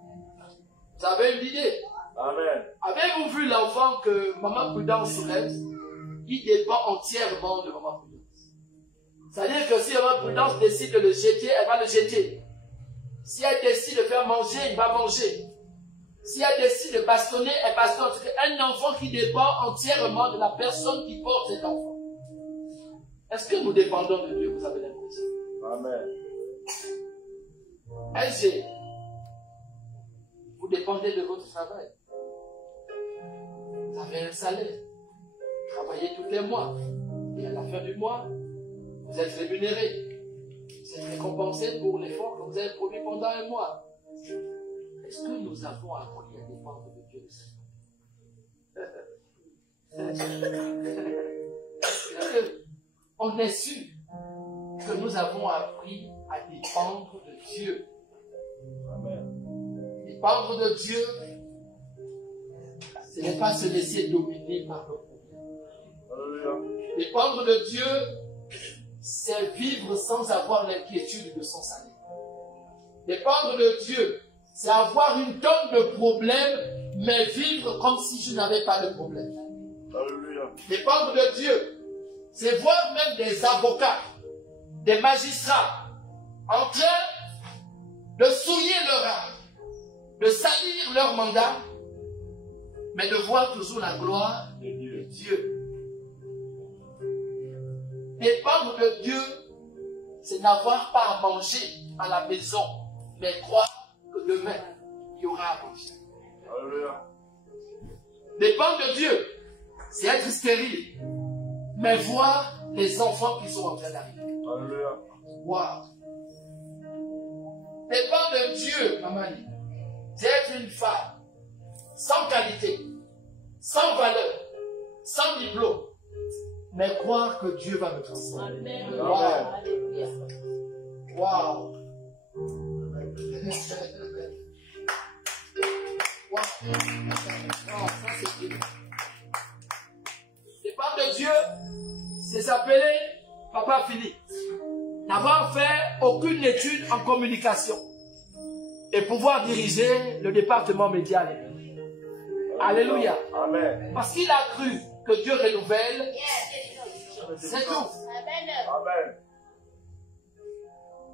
Vous avez une idée? Amen. Avez-vous vu l'enfant que Maman Prudence soulève? Il dépend entièrement de Maman Prudence. C'est-à-dire que si Maman Prudence décide de le jeter, elle va le jeter. Si elle décide de faire manger, il va manger. Si elle décide de bastonner, elle bastonne. C'est un enfant qui dépend entièrement de la personne qui porte cet enfant. Est-ce que nous dépendons de Dieu? Vous avez l'impression? Amen. LG, vous dépendez de votre travail. Vous avez un salaire. Travaillez tous les mois. Et à la fin du mois, Vous êtes rémunéré. Vous êtes récompensé pour l'effort que vous avez produit pendant un mois. Est-ce que nous avons appris à dépendre de Dieu le Seigneur? On est sûr que nous avons appris à dépendre de Dieu. Amen. Dépendre de Dieu, ce n'est pas se laisser dominer par le problème. Dépendre de Dieu, c'est vivre sans avoir l'inquiétude de son salut. Dépendre de Dieu, c'est avoir une tonne de problèmes, mais vivre comme si je n'avais pas de problème. Alléluia. Dépendre de Dieu, c'est voir même des avocats, des magistrats, en train de souiller leur âme, de salir leur mandat, mais de voir toujours la gloire de Dieu. Dépendre de Dieu, c'est n'avoir pas à manger à la maison, mais croire que demain, il y aura à manger. Alléluia. Dépendre de Dieu, c'est être stérile, mais voir les enfants qui sont en train d'arriver. Alléluia. Wow. Dépendre de Dieu, maman, c'est être une femme sans qualité, sans valeur, sans diplôme, mais croire que Dieu va me transformer. Wow. Wow. Wow. Ça c'est Dieu. Dépendre de Dieu, c'est s'appeler Papa Philippe. N'avoir fait aucune étude en communication et pouvoir diriger le département média. Alléluia. Amen. Parce qu'il a cru que Dieu renouvelle. C'est tout. Amen.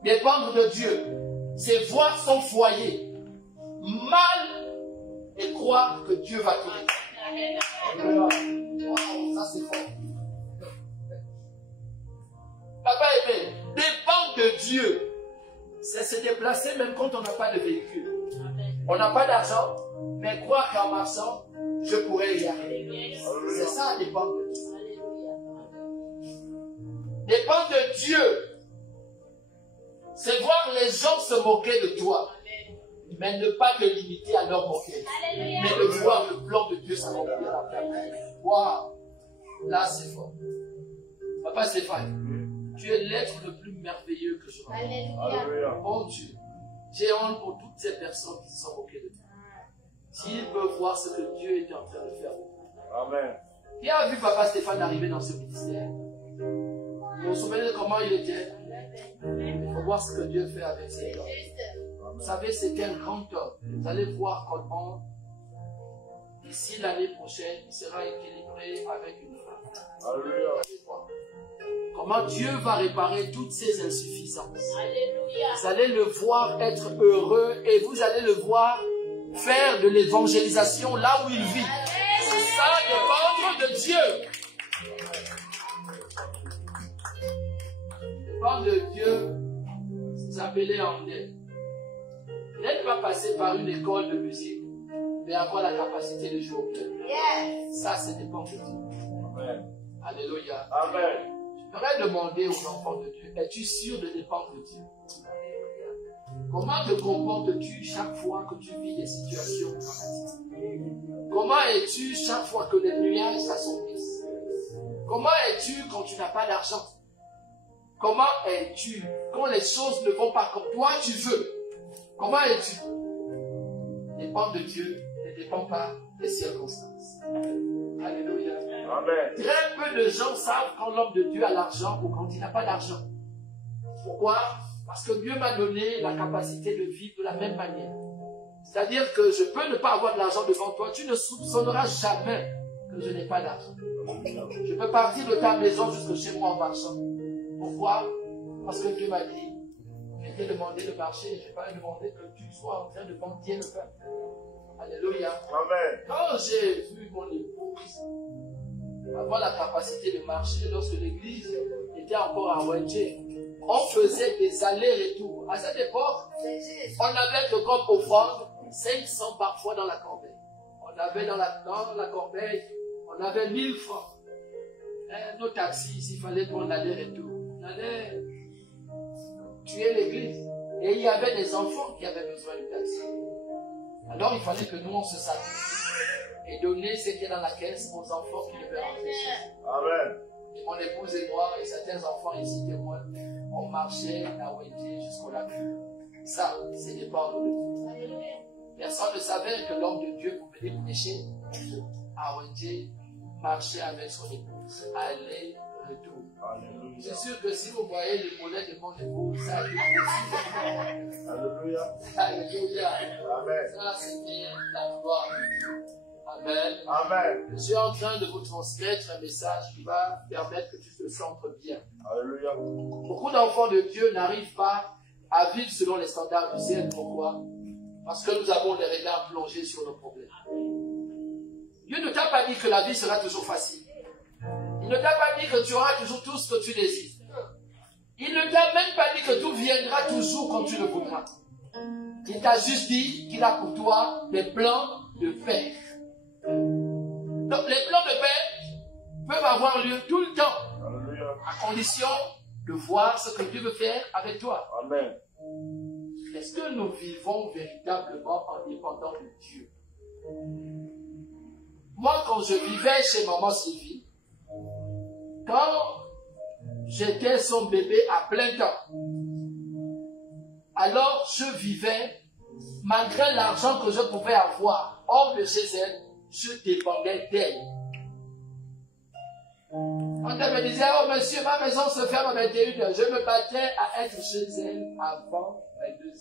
Dépendre de Dieu, c'est voir son foyer mal et croire que Dieu va tourner. Wow, ça c'est fort. Papa aimé, dépendre de Dieu, c'est se déplacer même quand on n'a pas de véhicule. On n'a pas d'argent, mais croire qu'en marchant, je pourrais y arriver. C'est ça, dépendre de Dieu. Dépendre de Dieu, c'est voir les gens se moquer de toi, mais ne pas te limiter à leur moquer, mais de voir le plan de Dieu s'accomplir dans ta vie. Waouh! Là, c'est fort. Papa Stéphane, tu es l'être le plus merveilleux que je rencontre. Mon Dieu, j'ai honte pour toutes ces personnes qui se sont moquées de toi. S'ils peuvent voir ce que Dieu est en train de faire. Amen. Qui a vu Papa Stéphane arriver dans ce ministère? Vous vous souvenez de comment il était? Il faut voir ce que Dieu fait avec ces hommes. Vous savez, c'est un grand homme. Vous allez voir comment, d'ici l'année prochaine, il sera équilibré avec une femme. Alléluia. Comment Dieu va réparer toutes ces insuffisances. Alléluia. Vous allez le voir être heureux et vous allez le voir faire de l'évangélisation là où il vit. C'est ça, dépendre de Dieu. Dépendre de Dieu, c'est s'appeler en aide. N'être pas passé par une école de musique, mais avoir la capacité de jouer au piano. Ça, c'est dépendre de Dieu. Amen. Alléluia. Amen. Je voudrais demander aux enfants de Dieu, es-tu sûr de dépendre de Dieu? Comment te comportes-tu chaque fois que tu vis des situations dramatiques? Comment es-tu chaque fois que les nuages s'assombrissent? Comment es-tu quand tu n'as pas d'argent? Comment es-tu quand les choses ne vont pas comme toi tu veux? Comment es-tu? Dépends de Dieu, ne dépend pas des circonstances. Alléluia. Amen. Très peu de gens savent quand l'homme de Dieu a l'argent ou quand il n'a pas d'argent. Pourquoi? Parce que Dieu m'a donné la capacité de vivre de la même manière. C'est-à-dire que je peux ne pas avoir de l'argent devant toi, tu ne soupçonneras jamais que je n'ai pas d'argent. Je peux partir de ta maison jusque chez moi en marchant. Pourquoi? Parce que Dieu m'a dit, je t'ai demandé de marcher, je n'ai pas demandé que tu sois en train de mentir le peuple. Alléluia. Amen. Quand j'ai vu mon épouse avoir la capacité de marcher lorsque l'église était encore à Wendje, on faisait des allers-retours. À cette époque, on avait comme offrande 500 parfois dans la corbeille. On avait dans la corbeille, on avait 1000 francs. Nos taxis, s'il fallait prendre l'aller-retour, il allait tuer l'église. Et il y avait des enfants qui avaient besoin de caisse. Alors il fallait que nous on se sacrifie et donner ce qui est dans la caisse aux enfants qui devaient rentrer chez eux. Amen. Mon épouse et moi et certains enfants ici témoignent, on marchait à Wendy jusqu'au lac. Ça, c'est dépendre de Dieu. Personne ne savait que l'homme de Dieu pouvait prêcher à Wendy, marcher avec son épouse, aller, retour. C'est sûr que si vous voyez les mollets de mon épouse, ça a été possible. Alléluia. Alléluia. Amen. Ça, c'était la gloire de Dieu. Amen. Amen. Je suis en train de vous transmettre un message qui va permettre que tu te sentes bien. Alléluia. Beaucoup d'enfants de Dieu n'arrivent pas à vivre selon les standards du ciel. Pourquoi? Parce que nous avons les regards plongés sur nos problèmes. Dieu ne t'a pas dit que la vie sera toujours facile. Il ne t'a pas dit que tu auras toujours tout ce que tu désires. Il ne t'a même pas dit que tout viendra toujours comme tu le voudras. Il t'a juste dit qu'il a pour toi des plans de paix. Donc les plans de paix peuvent avoir lieu tout le temps. Alléluia. À condition de voir ce que Dieu veut faire avec toi. Amen. Est-ce que nous vivons véritablement en dépendant de Dieu? Moi, quand je vivais chez maman Sylvie, quand j'étais son bébé à plein temps, alors je vivais, malgré l'argent que je pouvais avoir hors de chez elle, je dépendais d'elle. Quand elle me disait, oh monsieur, ma maison se ferme à 21h, je me battais à être chez elle avant 22h.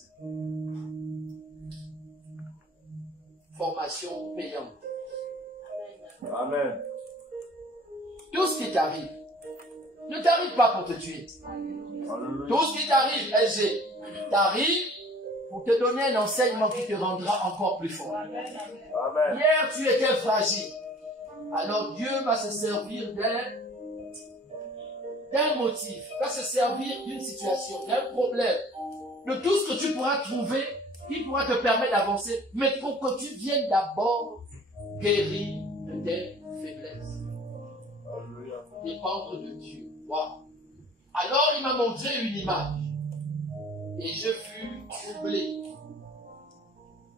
Formation payante. Amen. Tout ce qui t'arrive ne t'arrive pas pour te tuer. Tout ce qui t'arrive, SG, t'arrive pour te donner un enseignement qui te rendra encore plus fort. Amen. Hier, tu étais fragile. Alors Dieu va se servir d'un motif, va se servir d'une situation, d'un problème, de tout ce que tu pourras trouver qui pourra te permettre d'avancer, mais pour que tu viennes d'abord guérir de tes faiblesses. Dépendre de Dieu. Wow. Alors il m'a montré une image et je fus troublé.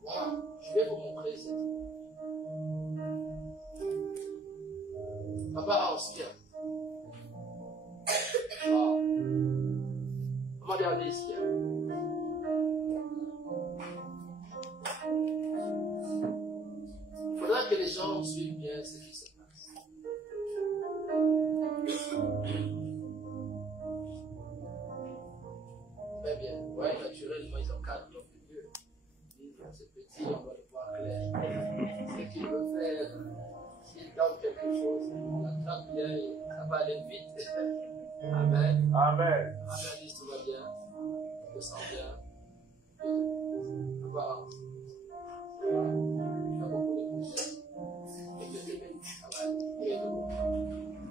Voilà, je vais vous montrer cette image. Papa Oscar. On va regarder ce qu'il y a. Il faudra que les gens suivent bien ce qui se passe. Très bien. Oui, naturellement, ils encadrent l'homme de Dieu. C'est petit, on doit le voir clair. Ce qu'il veut faire, s'il donne quelque chose, on l'attrape bien et ça va aller vite. Amen. Amen. Amen. Tout va bien. Je sens bien. Voilà.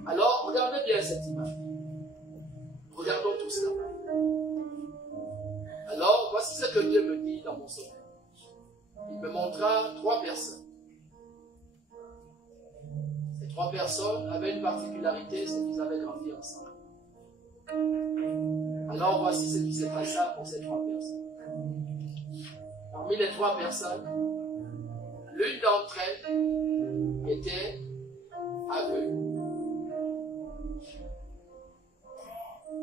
Alors, regardez bien cette image. Regardons tout cela. Alors, voici ce que Dieu me dit dans mon sommeil. Il me montra 3 personnes. Ces 3 personnes avaient une particularité, c'est qu'ils avaient grandi ensemble. Alors, voici ce qui s'est passé pour ces 3 personnes. Parmi les 3 personnes, l'une d'entre elles était aveugle.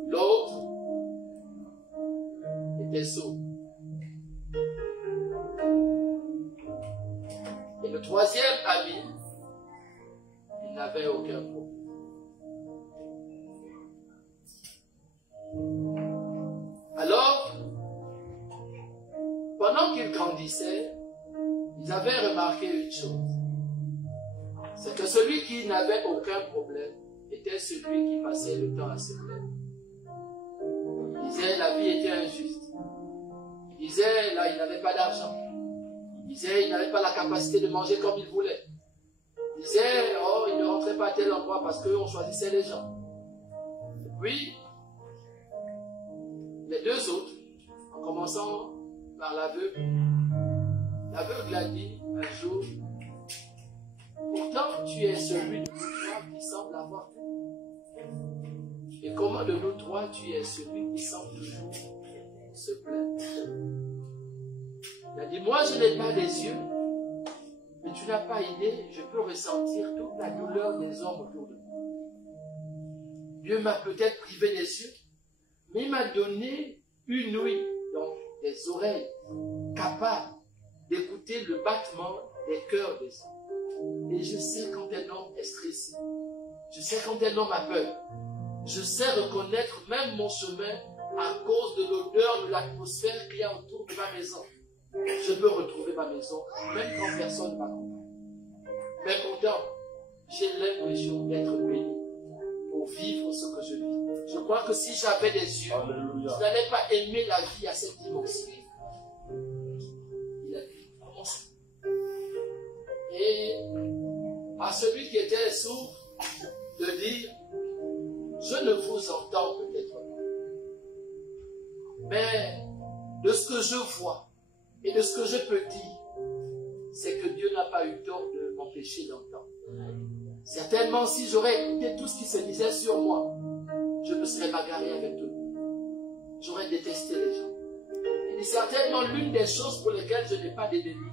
L'autre était sourd. Et le 3e ami, il n'avait aucun problème. Alors, pendant qu'ils grandissaient, ils avaient remarqué une chose. C'est que celui qui n'avait aucun problème était celui qui passait le temps à se plaindre. Il disait la vie était injuste. Il disait là il n'avait pas d'argent. Il disait il n'avait pas la capacité de manger comme il voulait. Il disait oh il ne rentrait pas à tel endroit parce qu'on choisissait les gens. Et puis les 2 autres, en commençant par l'aveugle, l'aveugle a dit un jour, pourtant tu es celui de qui semble avoir tout. Et comment de nous trois, tu es celui qui semble toujours se plaindre? Il a dit, moi je n'ai pas les yeux, mais tu n'as pas idée, je peux ressentir toute la douleur des hommes autour de moi. Dieu m'a peut-être privé des yeux, mais il m'a donné une ouïe, donc des oreilles, capables d'écouter le battement des cœurs des hommes. Et je sais quand un homme est stressé, je sais quand un homme a peur, je sais reconnaître même mon chemin à cause de l'odeur de l'atmosphère qu'il y a autour de ma maison. Je peux retrouver ma maison, même quand personne ne m'accompagne. Mais pourtant, j'ai l'impression d'être béni pour vivre ce que je vis. Je crois que si j'avais des yeux, je n'allais pas aimer la vie à cette dimension. Il a dit, comment ça? Et à celui qui était sourd, de dire, je ne vous entends peut-être pas, mais de ce que je vois et de ce que je peux dire, c'est que Dieu n'a pas eu tort de m'empêcher d'entendre. Certainement, si j'aurais écouté tout ce qui se disait sur moi, je me serais bagarré avec tout le monde. J'aurais détesté les gens. Et certainement, l'une des choses pour lesquelles je n'ai pas de délivrance,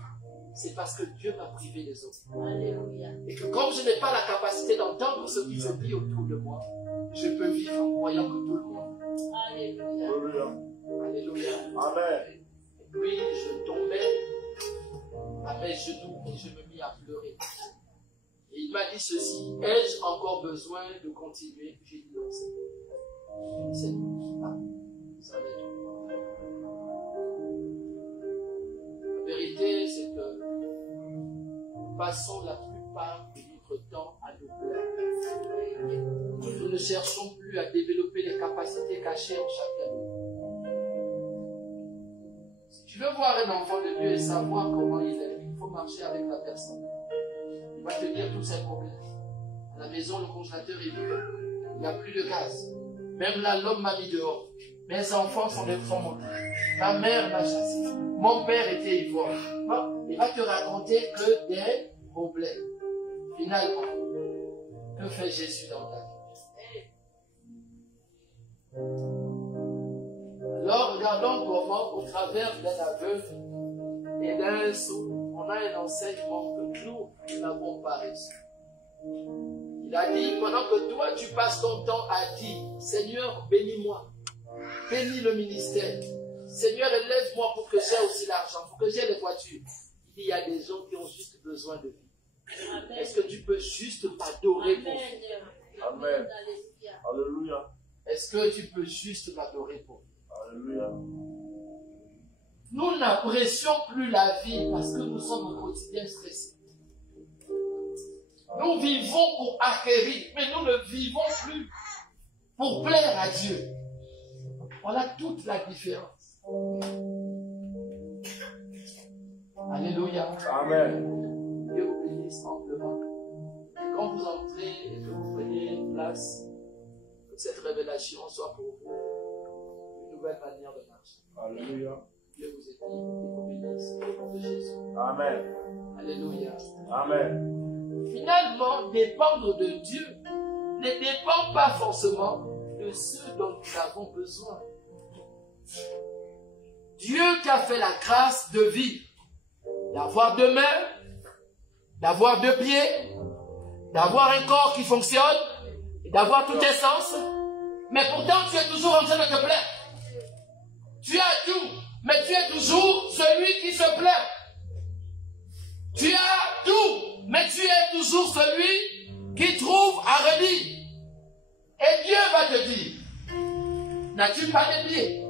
c'est parce que Dieu m'a privé des autres. Alléluia. Et que comme je n'ai pas la capacité d'entendre ce qui se dit autour de moi, je peux vivre en croyant que tout le monde. Alléluia. Alléluia. Amen. Et puis je tombais à mes genoux et je me mis à pleurer. Et il m'a dit ceci, ai-je encore besoin de continuer? J'ai dit non, c'est tout. Ça va être tout. La vérité, c'est que nous passons la plupart de notre temps à nous plaindre. Nous ne cherchons plus à développer les capacités cachées en chacun de nous. Si tu veux voir un enfant de Dieu et savoir comment il est, il faut marcher avec la personne. Il va te dire tous ses problèmes. À la maison, le congélateur est vide. Il n'y a plus de gaz. Même là, l'homme m'a mis dehors. Mes enfants sont montés. Ma mère m'a chassé. Mon père était ivrogne. Bon, il va te raconter que des problèmes. Finalement, que fait Jésus dans ta vie? Alors, regardons comment, au travers d'un aveugle et d'un sourd, on a un enseignement que nous n'avons pas reçu. Il a dit, pendant que toi, tu passes ton temps à dire, Seigneur, bénis-moi, bénis le ministère, Seigneur, élève-moi pour que j'ai aussi l'argent, pour que j'ai les voitures. Il dit, il y a des gens qui ont juste besoin de vie. Est-ce que tu peux juste m'adorer pour vivre? Amen. Alléluia. Est-ce que tu peux juste m'adorer pour vivre? Alléluia. Nous n'apprécions plus la vie parce que nous sommes au quotidien stressés. Nous vivons pour acquérir, mais nous ne vivons plus pour plaire à Dieu. Voilà toute la différence. Alléluia. Amen. Dieu vous bénisse amplement. Et quand vous entrez et que vous prenez place, que cette révélation soit pour vous une nouvelle manière de marcher. Alléluia. Dieu vous équipe et vous bénisse au nom de Jésus. Amen. Alléluia. Amen. Finalement, dépendre de Dieu ne dépend pas forcément de ce dont nous avons besoin. Dieu t'a fait la grâce de vivre, d'avoir deux mains, d'avoir deux pieds, d'avoir un corps qui fonctionne, et d'avoir tous tes sens, mais pourtant tu es toujours en train de te plaindre. Tu as tout, mais tu es toujours celui qui se plaint. Tu as tout, mais tu es toujours celui qui trouve à redire. Et Dieu va te dire, n'as-tu pas de pieds?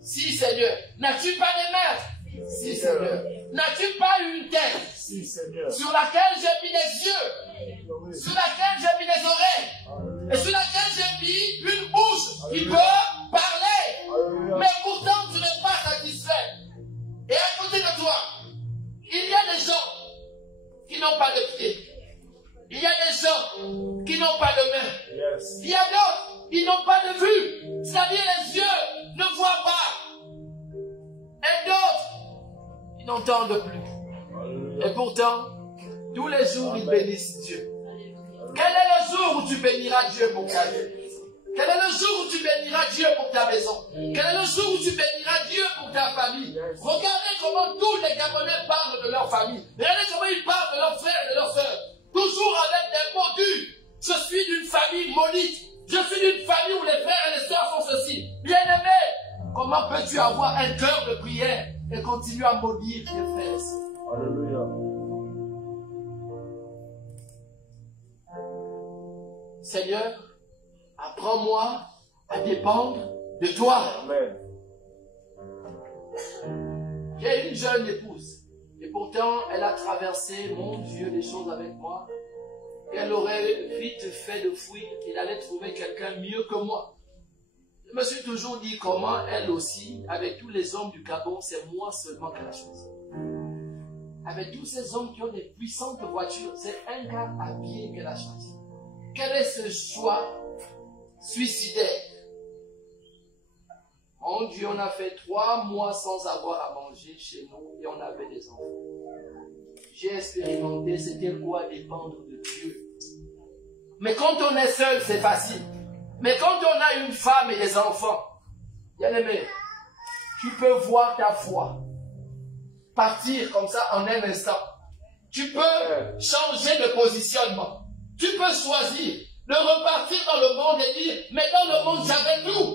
Si, Seigneur. N'as-tu pas de mains? Si, Seigneur. N'as-tu pas une tête? Si, Seigneur. Sur laquelle j'ai mis les yeux, sur laquelle j'ai mis les oreilles, et sur laquelle j'ai mis une bouche qui peut parler. Mais pourtant, tu n'es pas satisfait. Et à côté de toi, il y a des gens qui n'ont pas de pieds. Il y a des gens qui n'ont pas de mains. Il y a d'autres qui n'ont pas de vue. C'est-à-dire les yeux ne voient pas. Et d'autres qui n'entendent plus. Et pourtant, tous les jours, ils bénissent Dieu. Quel est le jour où tu béniras Dieu pour ta vie? Quel est le jour où tu béniras Dieu pour ta maison? Quel est le jour où tu béniras Dieu pour ta famille? Regardez comment tous les Gabonais parlent de leur famille. Regardez comment ils parlent de leurs frères et de leurs sœurs. Toujours avec des mots durs. Je suis d'une famille maudite. Je suis d'une famille où les frères et les sœurs font ceci. Bien-aimé, comment peux-tu avoir un cœur de prière et continuer à maudire tes frères et sœurs? Alléluia. Seigneur, apprends-moi à dépendre de toi. Amen. J'ai une jeune épouse. Et pourtant, elle a traversé, mon Dieu, les choses avec moi. Et elle aurait vite fait de fuir. Il allait trouver quelqu'un mieux que moi. Je me suis toujours dit comment elle aussi, avec tous les hommes du Gabon, c'est moi seulement qu'elle a choisi. Avec tous ces hommes qui ont des puissantes voitures, c'est un gars à pied qu'elle a choisi. Quel est ce choix suicidaire? Mon Dieu, on a fait 3 mois sans avoir à manger chez nous et on avait des enfants. J'ai expérimenté c'était quoi dépendre de Dieu. Mais quand on est seul, c'est facile. Mais quand on a une femme et des enfants, bien aimé, tu peux voir ta foi partir comme ça en un instant. Tu peux changer de positionnement. Tu peux choisir de repartir dans le monde et dire, mais dans le monde, j'avais tout.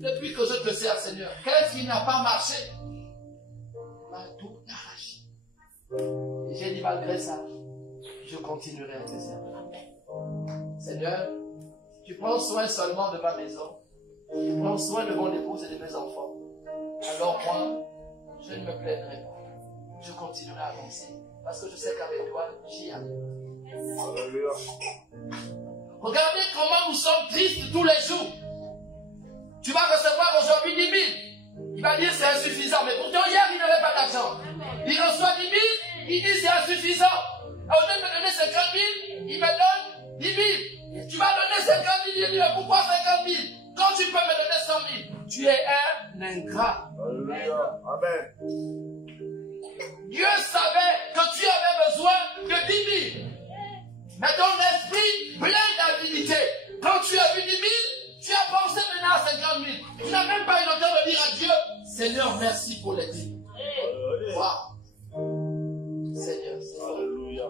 Depuis que je te sers, Seigneur, qu'est-ce qui n'a pas marché? M'a tout arraché. Et j'ai dit, malgré ça, je continuerai à te servir. Seigneur, tu prends soin seulement de ma maison. Tu prends soin de mon épouse et de mes enfants. Alors moi, je ne me plaindrai pas. Je continuerai à avancer. Parce que je sais qu'avec toi, j'y arrive. Alléluia. Regardez comment nous sommes tristes tous les jours. Tu vas recevoir aujourd'hui 10 000. Il va dire c'est insuffisant. Mais pourtant hier il n'avait pas d'argent. Il reçoit 10 000. Il dit c'est insuffisant. Au lieu de me donner 50 000, il me donne 10 000. Tu vas donner 50 000. Il dit mais pourquoi 50 000? Quand tu peux me donner 100 000, tu es un ingrat. Alléluia. Amen. Dieu savait que tu avais besoin de 10 000. Mais ton esprit plein d'avidité. Quand tu as vu 10 000, tu as pensé maintenant à 50 000. Tu n'as même pas eu le temps de dire à Dieu, Seigneur, merci pour les 10 000. Wow. Seigneur, Alléluia.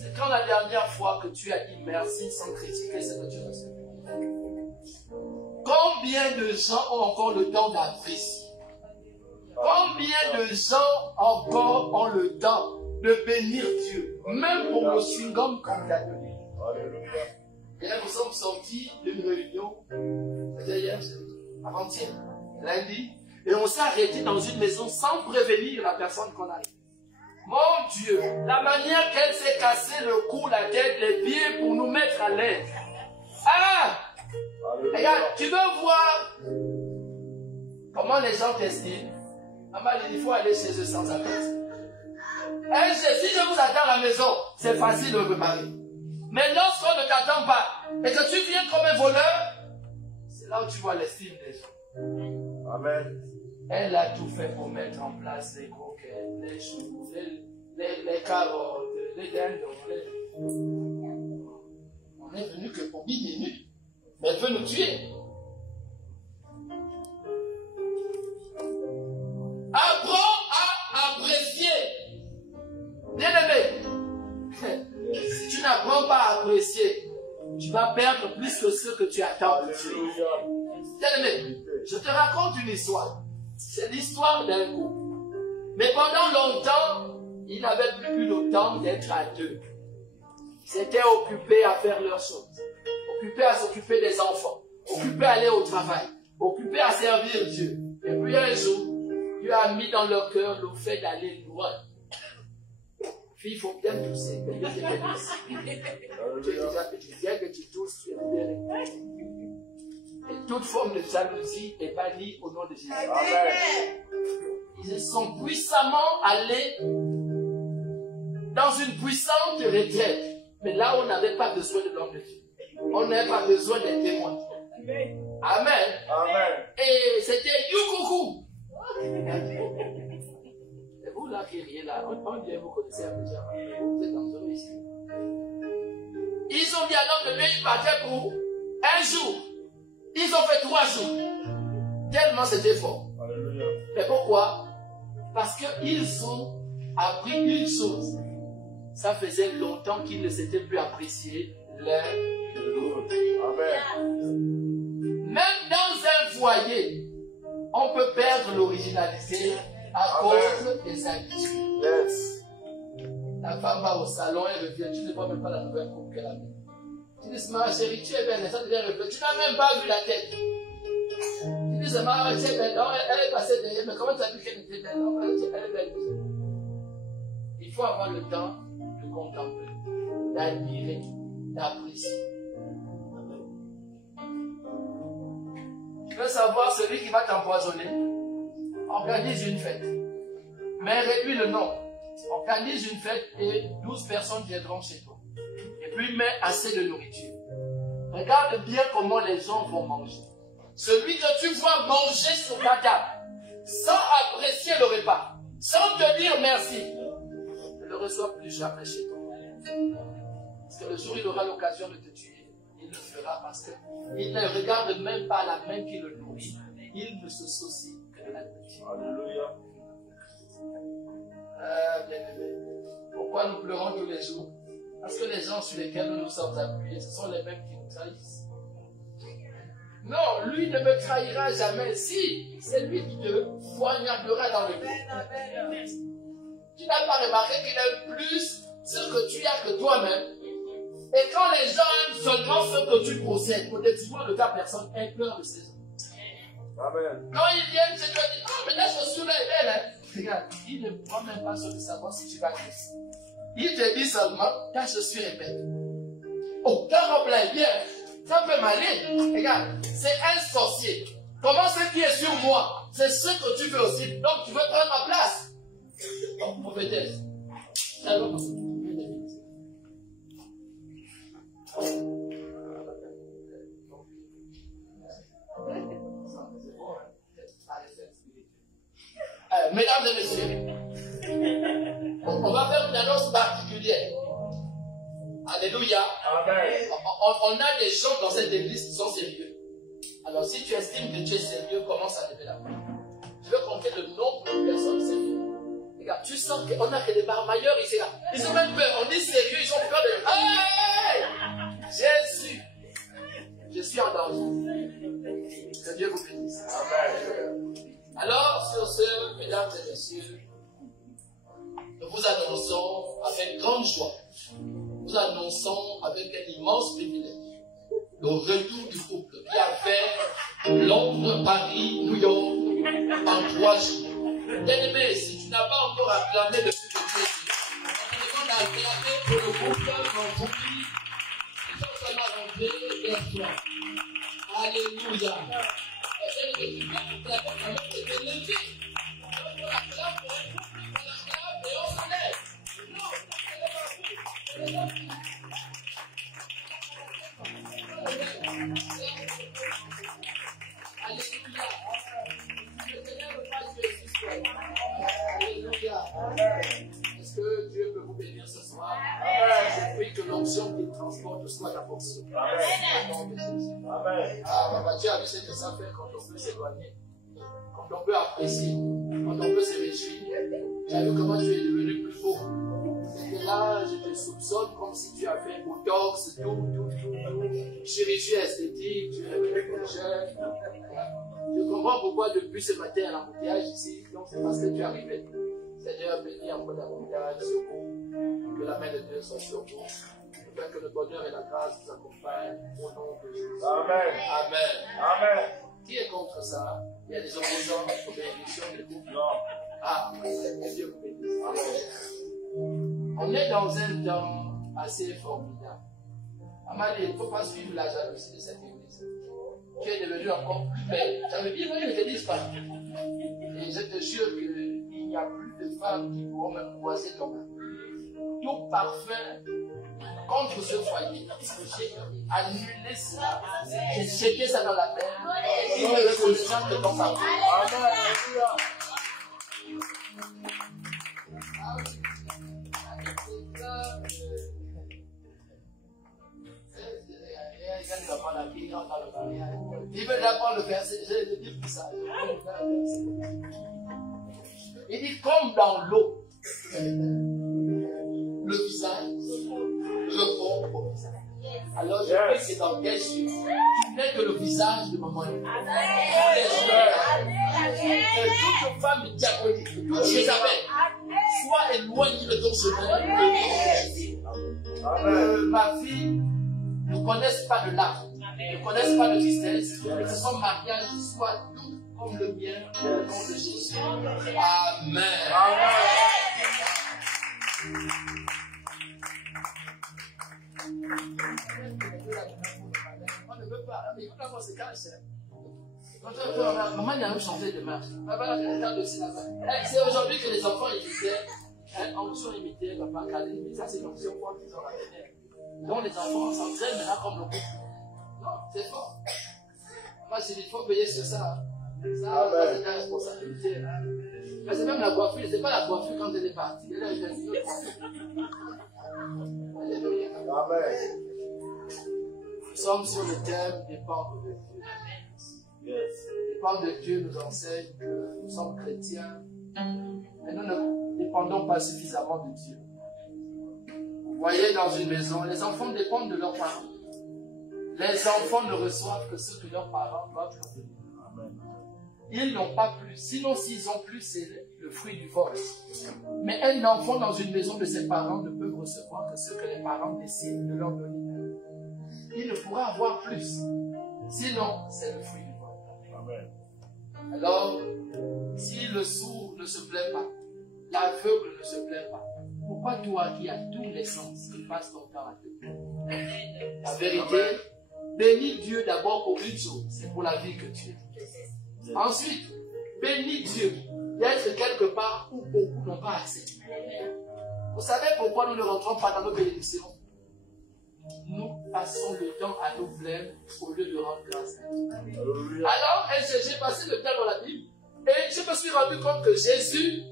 c'est quand la dernière fois que tu as dit merci sans critiquer ce que tu reçois. Combien de gens ont encore le temps d'apprécier? Combien de gens encore ont le temps de bénir Dieu, même pour le chewing-gum qu'on t'a donné? Alléluia. Et là, nous sommes sortis d'une réunion, c'était hier, avant-hier, lundi, et on s'est arrêté dans une maison sans prévenir la personne qu'on a. Mon Dieu, la manière qu'elle s'est cassé le cou, la tête, les pieds pour nous mettre à l'aise. Ah! Regarde, tu veux voir comment les gens t'estiment? Maman, il faut aller chez eux sans attendre. Si je vous attends à la maison, c'est facile de remarquer. Mais lorsqu'on ne t'attend pas et que tu viens comme un voleur, c'est là où tu vois l'estime des gens. Amen. Elle a tout fait pour mettre en place les croquettes, les choux, les carottes, les dindons. On est venu que pour 10 minutes, mais elle veut nous tuer. Apprends à apprécier. Bien-aimé, si tu n'apprends pas à apprécier, tu vas perdre plus que ce que tu attends. Bien-aimé, je te raconte une histoire. C'est l'histoire d'un couple. Mais pendant longtemps, ils n'avaient plus le temps d'être à deux. Ils étaient occupés à faire leurs choses. Occupés à s'occuper des enfants. Occupés à aller au travail. Occupés à servir Dieu. Et puis un jour, Dieu a mis dans leur cœur le fait d'aller loin. Puis il faut bien tousser. Que Dieu te bénisse. Tu es déjà petit. Bien que tu tousses, tu es libéré. Et toute forme de jalousie est bannie au nom de Jésus. Amen. Ils sont puissamment allés dans une puissante retraite. Mais là, on n'avait pas besoin de l'homme de Dieu. On n'avait pas besoin des témoins. Amen. Amen. Et c'était Youkoukou. Et vous là qui riez là, on dirait vous connaissez un peu déjà. Vous êtes dangereux ici. Ils ont dit à l'homme de Dieu, il partait pour un jour. Ils ont fait 3 jours. Tellement c'était fort. Alléluia. Mais pourquoi? Parce qu'ils ont appris une chose. Ça faisait longtemps qu'ils ne s'étaient plus appréciés l'un de l'autre. Amen. Même dans un foyer, on peut perdre l'originalité à cause des habitudes. Yes. La femme va au salon, elle revient, tu ne vois même pas la nouvelle coupe qu'elle a mis. Tu dis, ma chérie, tu es belle, ça devient reflet. Tu n'as même pas vu la tête. Tu dis, c'est ma chérie, belle. Non, elle est passée derrière, mais comment tu as vu qu'elle était belle? Non, elle est belle. Il faut avoir le temps de contempler, d'admirer, d'apprécier. Tu veux savoir celui qui va t'empoisonner? Organise une fête. Mais réduis le nom. Organise une fête et 12 personnes viendront chez toi. Et puis mets assez de nourriture. Regarde bien comment les gens vont manger. Celui que tu vois manger sur ta table, sans apprécier le repas, sans te dire merci, ne le reçois plus jamais chez toi. Parce que le jour où il aura l'occasion de te tuer, il le fera parce qu'il ne regarde même pas la main qui le nourrit. Il ne se soucie que de la nourriture. Alléluia. Bien-aimé. Pourquoi nous pleurons tous les jours? Parce que les gens sur lesquels nous nous sommes appuyés, ce sont les mêmes qui nous trahissent. Non, lui ne me trahira jamais. Si, c'est lui qui te poignardera dans le dos. Tu n'as pas remarqué qu'il aime plus ce que tu as que toi-même. Et quand les gens aiment seulement ce que tu possèdes, au détriment de ta personne, aie peur de ces gens. Amen. Quand ils viennent, tu te dis, ah, mais la chaussure est belle, hein. Regarde, il ne prend même pas soin de savoir si tu vas glisser. Il te dit seulement, ta chaussure est belle. Oh, ta robe là est bien. Ça peut m'aller. Regarde, c'est un sorcier. Comment ce qui est sur moi, c'est ce que tu veux aussi. Donc tu veux prendre ma place. Donc, prophétesse. Mesdames et messieurs, on va faire une annonce particulière. Alléluia. Amen. On a des gens dans cette église qui sont sérieux. Alors si tu estimes que tu es sérieux, commence à lever la main. Je veux compter le nombre de personnes sérieuses. Regarde, tu sens qu'on n'a que des barmailleurs ici. Là. Ils ont même peur. On dit sérieux, ils ont peur de... Hey! Jésus! Je suis en danger. Que Dieu vous bénisse. Amen. Alors, sur ce, mesdames et messieurs, nous vous annonçons avec grande joie, nous annonçons avec un immense privilège le retour du couple qui a fait Londres, Paris, New York en 3 jours. Bien-aimé, si tu n'as pas encore acclamé le plus de Dieu, on te demande à acclamer pour le couple dont vous ils sont seulement rentrés hier soir. Alléluia. Est-ce que Dieu peut vous bénir ce soir? Je prie que l'onction qui transporte soit la portion. Amen. Ah, bah, Dieu a vu ce que ça fait quand on peut s'éloigner, quand on peut apprécier, quand on peut se réjouir. Tu as vu comment tu es devenu plus beau. Et là, je te soupçonne comme si tu as fait botox, tout. Chirurgie esthétique, tu es plus jeune. Je comprends pourquoi depuis ce matin à l'embouteillage ici, donc c'est parce que tu es arrivé. Seigneur, bénis encore davantage que la main de Dieu soit sur vous. Que le bonheur et la grâce vous accompagnent au nom de Jésus. Amen. Amen. Amen. Qui est contre ça? Il y a des opposants aux bénédictions de couple. Non. Ah, que Dieu vous bénisse. Amen. On est dans un temps assez formidable. Amali, il ne faut pas suivre la jalousie de cette église. Tu es devenu encore plus belle. J'avais bien vu, je ne te dis pas. Et je te jure qu'il n'y a plus de femmes qui pourront même croiser ton mari. Tout parfum contre ce foyer, j'ai annulé ça, j'ai jeté ça dans la terre, et il me reconnaissance de ton papa. Il veut d'abord le verset. Je vais dire plus ça. Il dit comme dans l'eau, le visage répond au visage. Alors je prie que dans Jésus, tu n'es que le visage de maman. Que toute femme diabolique, toute Jézabel, soit éloignée de ton chemin. Ma fille ne connaisse pas de larmes, ne connaisse pas de tristesse, que son mariage soit doux comme le mien, au nom de Jésus. Amen. On ne veut pas, mais il faut avoir ses caches. Maman, il a même changé de marche. C'est aujourd'hui que les enfants imitaient, onction imitaient, papa, calé, mais ça c'est l'onction forte qu'ils ont ramené. Donc les enfants s'entraînent maintenant comme le couple. Non, c'est fort. Moi, il faut veiller sur ça. Ça, c'est ta responsabilité. Mais c'est même la coiffure, c'est pas la coiffure quand elle est partie. Elle est Alléluia. Amen. Nous sommes sur le thème dépendre de Dieu. Dépendre de Dieu nous enseigne que nous sommes chrétiens, mais nous ne dépendons pas suffisamment de Dieu. Vous voyez, dans une maison, les enfants dépendent de leurs parents. Les enfants ne reçoivent que ce que leurs parents doivent leur donner. Ils n'ont pas plus. Sinon, s'ils ont plus, c'est le fruit du vol. Mais un enfant dans une maison de ses parents ne peut recevoir que ce que les parents décident de leur donner. Il ne pourra avoir plus. Sinon, c'est le fruit du vol. Alors, si le sourd ne se plaît pas, l'aveugle ne se plaît pas, pourquoi toi qui as tous les sens, tu passes ton temps à te plaindre? La vérité, bénis Dieu d'abord pour une chose, c'est pour la vie que tu as. Ensuite, bénis Dieu d'être quelque part où beaucoup n'ont pas accès. Vous savez pourquoi nous ne rentrons pas dans nos bénédictions? Nous passons le temps à nous plaindre au lieu de rendre grâce à Dieu. Alors, j'ai passé le temps dans la Bible et je me suis rendu compte que Jésus,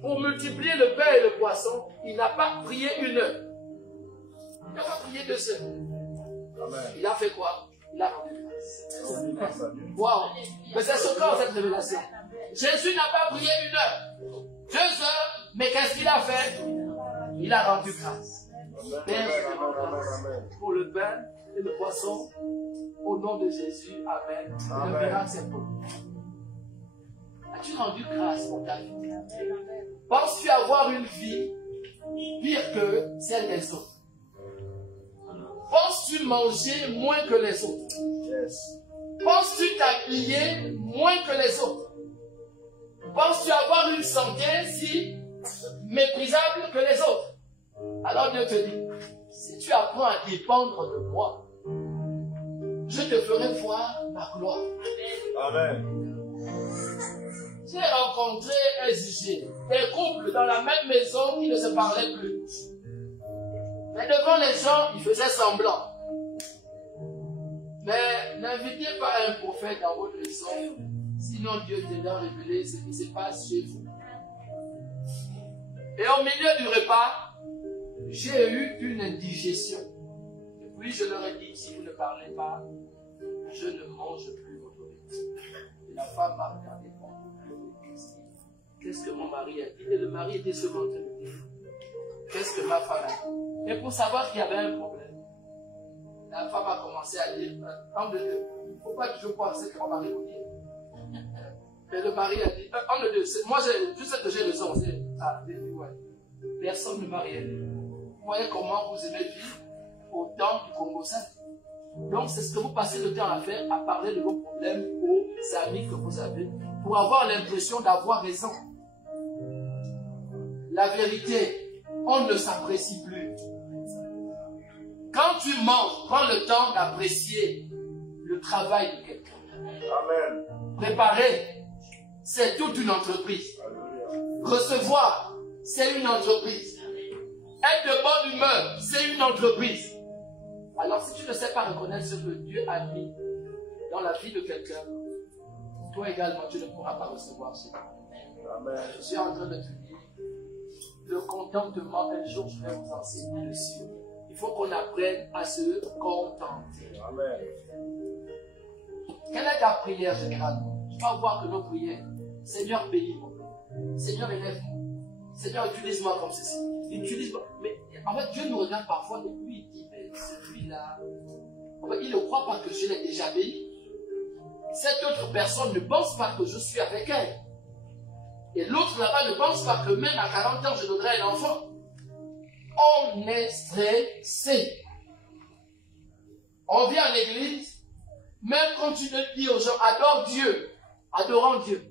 pour multiplier le pain et le poisson, il n'a pas prié 1 heure. Il n'a pas prié 2 heures. Il a fait quoi? Il a rendu grâce. Wow! Mais c'est choquant cette révélation. Jésus n'a pas prié 1 heure, 2 heures, mais qu'est-ce qu'il a fait? Il a rendu grâce. Père, pour le pain et le poisson, au nom de Jésus, Amen. Le miracle c'est pour nous. As-tu rendu grâce pour ta vie? Penses-tu avoir une vie pire que celle des autres? Penses-tu manger moins que les autres? Penses-tu t'habiller moins que les autres? Penses-tu avoir une santé si méprisable que les autres? Alors Dieu te dit, si tu apprends à dépendre de moi, je te ferai voir ma gloire. Amen. J'ai rencontré des couples dans la même maison qui ne se parlaient plus. Mais devant les gens, ils faisaient semblant. Mais n'invitez pas un prophète dans votre maison, sinon Dieu te l'a révélé ce qui se passe chez vous. Et au milieu du repas, j'ai eu une indigestion. Et puis je leur ai dit, si vous ne parlez pas, je ne mange plus votre nourriture. Et la femme m'a regardé pour me dire, qu'est-ce que mon mari a dit? Et le mari était seulement en train de dire, qu'est-ce que ma femme a dit? Et pour savoir qu'il y avait un problème, la femme a commencé à dire, homme de Dieu, il ne faut pas toujours penser que mon mari vous dit. Et le mari a dit, homme de Dieu, moi je sais que j'ai raison. Ouais. Personne ne m'a rien dit. Vous voyez comment vous aimez vivre au temps du Congo-Saint. Donc c'est ce que vous passez le temps à faire, à parler de vos problèmes aux amis que vous avez, pour avoir l'impression d'avoir raison. La vérité, on ne s'apprécie plus. Quand tu manges, prends le temps d'apprécier le travail de quelqu'un. Amen. Préparer, c'est toute une entreprise. Recevoir, c'est une entreprise. Être de bonne humeur, c'est une entreprise. Alors si tu ne sais pas reconnaître ce que Dieu a mis dans la vie de quelqu'un, toi également tu ne pourras pas recevoir ce. Amen. Je suis en train de te dire, le contentement, un jour je vais vous enseigner dessus. Il faut qu'on apprenne à se contenter. Amen. Quelle est ta prière généralement? Tu vas voir que nos prières, Seigneur, bénis-moi. Seigneur, élève-moi. Seigneur, utilise-moi comme ceci. Utilise-moi. Mais en fait, Dieu nous regarde parfois et lui, il dit, mais celui-là, en fait, il ne croit pas que je l'ai déjà béni. Cette autre personne ne pense pas que je suis avec elle. Et l'autre là-bas ne pense pas que même à 40 ans, je donnerai un enfant. On est stressé. On vient à l'église, même quand tu te dis aux gens, adore Dieu, adorant Dieu.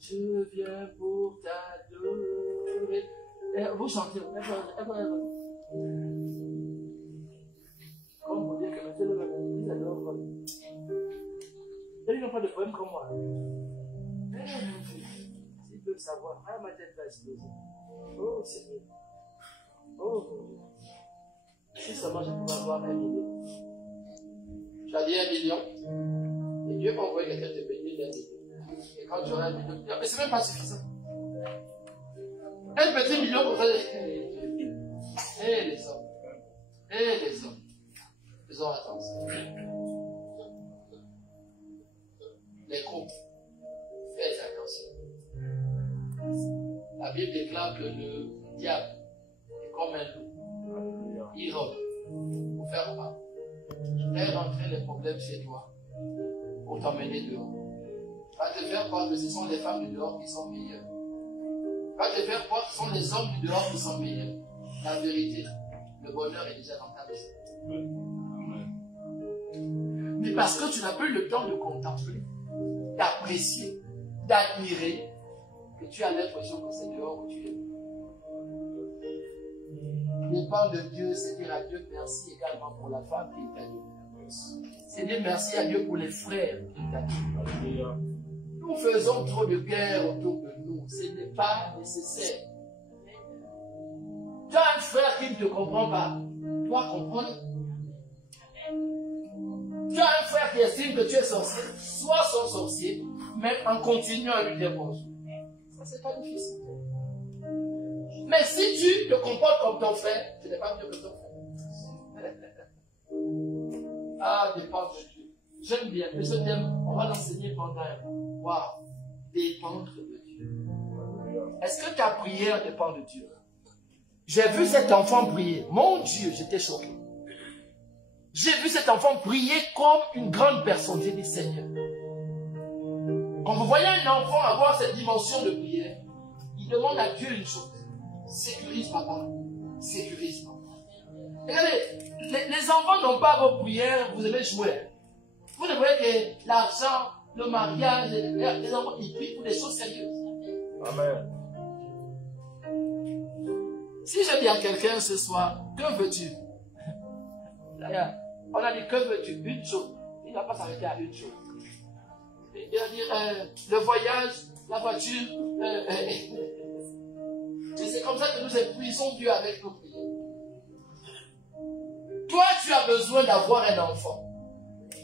Je viens pour t'adorer. Vous chantez. Comme vous dites que monsieur le ils adorent. Ils n'ont pas de problème comme moi. S'ils peuvent savoir, ma tête va exploser. Oh Seigneur. Oh. Si seulement je pouvais avoir 1 million. J'as dit 1 million. Et Dieu m'a envoyé quelqu'un te payer 1 million. Et quand tu auras 1 million, mais c'est même pas suffisant. 1 petit million pour faire. Et les hommes. Et les hommes. Faisons attention. Les couples. Faites attention. La Bible déclare que le diable est comme un loup. Il rôde. Pour faire quoi? Faire rentrer les problèmes chez toi. Pour t'emmener dehors. Va te faire croire que ce sont les femmes du dehors qui sont meilleures. Va te faire croire que ce sont les hommes du dehors qui sont meilleurs. La vérité, le bonheur est déjà dans ta maison. Mais parce que tu n'as plus le temps de contempler, d'apprécier, d'admirer, que tu as l'impression que c'est dehors où tu es. Dépend de Dieu, c'est dire à Dieu merci également pour la femme qui t'a donné. C'est dire merci à Dieu pour les frères qui t'a donné. Nous faisons trop de guerre autour de nous, ce n'est pas nécessaire. Tu as un frère qui ne te comprend pas, toi comprends. Tu as un frère qui estime que tu es sorcier, sois son sorcier, mais en continuant à lui dire bonjour. Ça, c'est pas difficile. Mais si tu te comportes comme ton frère, tu n'es pas mieux que ton frère. Ah, dépendre de Dieu. J'aime bien, mais ce thème, on va l'enseigner pendant un mois. Waouh, dépendre de Dieu. Est-ce que ta prière dépend de Dieu? J'ai vu cet enfant prier. Mon Dieu, j'étais choqué. J'ai vu cet enfant prier comme une grande personne. J'ai dit, Seigneur. Quand vous voyez un enfant avoir cette dimension de prière, il demande à Dieu une chose. Sécurise papa. Sécurise papa. Regardez, les enfants n'ont pas vos prières, vous allez jouer. Vous ne voyez que l'argent, le mariage, les enfants, ils prient pour des choses sérieuses. Amen. Si je dis à quelqu'un ce soir, que veux-tu? On a dit, que veux-tu? Une chose. Il ne va pas s'arrêter à une chose. Il va dire, le voyage, la voiture. Et c'est comme ça que nous épuisons Dieu avec nos prières. Toi, tu as besoin d'avoir un enfant.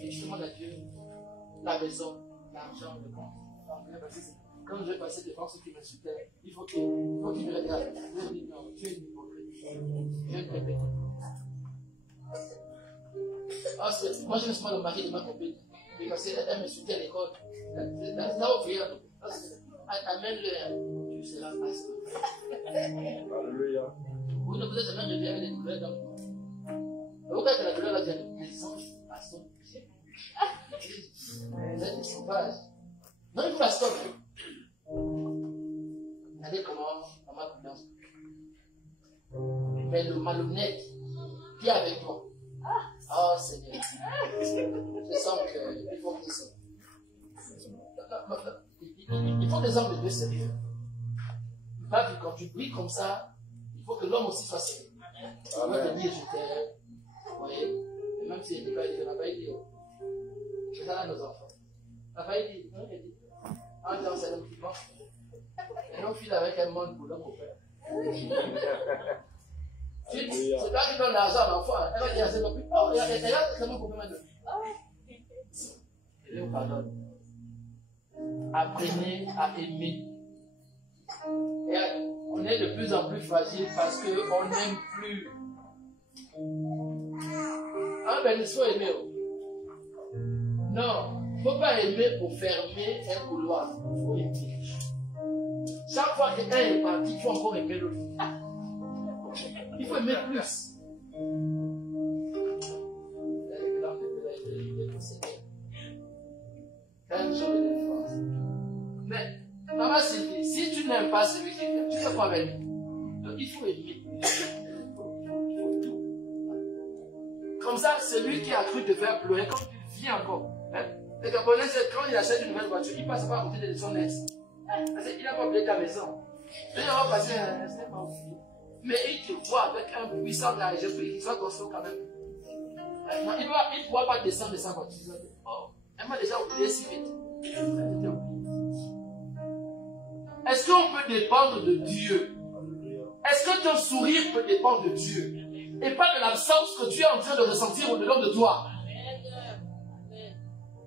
Et tu demandes à Dieu la maison, l'argent, le compte. Quand je vais passer devant ceux qui me soutiennent, il faut qu'il me regarde. Je dis non, tu es une hypocrite. Je ne répète pas. Moi, je laisse pas le mari de ma copine. Parce qu'elle me soutient à l'école. C'est ça au prière. Amène-le. Tu seras pasteur. Alléluia. Vous ne vous êtes jamais réveillé avec des douleurs dans le corps. Pourquoi est-ce que la douleur là vient des anges pasteurs? Vous êtes des sauvages. Non, il faut la stopper. Regardez comment maman confiance. Mais le malhonnête qui est avec toi. Oh Seigneur. Je sens qu'il faut qu'il sorte. Il faut des hommes de Dieu sérieux. Pas que quand tu pries comme ça, il faut que l'homme aussi soit sérieux. Il va te dire je t'aime. Vous voyez? Et même s'il n'a pas dit. C'est ça à nos enfants. Il n'a pas dit. Non, il a dit. Ah non, c'est l'homme qui pense. Et l'homme file avec un monde pour l'homme au père. C'est toi qui donnes l'argent à l'enfant. Elle va dire à ses copines. Oh, regarde, c'est mon copain maintenant. Et Dieu vous pardonne. Apprenez à aimer. Et on est de plus en plus fragile parce qu'on n'aime plus. Ah ben il faut aimer. Non, il ne faut pas aimer pour fermer un couloir. Il faut aimer. Chaque fois que un est parti, il faut encore aimer l'autre. Il faut aimer plus. Mais, maman Sylvie, si tu n'aimes pas celui qui vient, tu fais quoi avec lui? Donc il faut aimer. Comme ça, celui qui a cru te faire pleurer, quand tu viens encore. Hein? Les Gabonais, quand il achète une nouvelle voiture, il passe pas à côté de son ex. Parce qu'il n'a pas oublié ta maison. Il va passer un instant, pas oublié. Mais il te voit avec un puissant d'argent pour qu'il soit conscient quand même. Non, il ne pourra pas descendre de sa voiture. Oh, elle m'a déjà oublié si vite. Est-ce qu'on peut dépendre de Dieu? Est-ce que ton sourire peut dépendre de Dieu? Et pas de l'absence que tu es en train de ressentir au-delà de toi.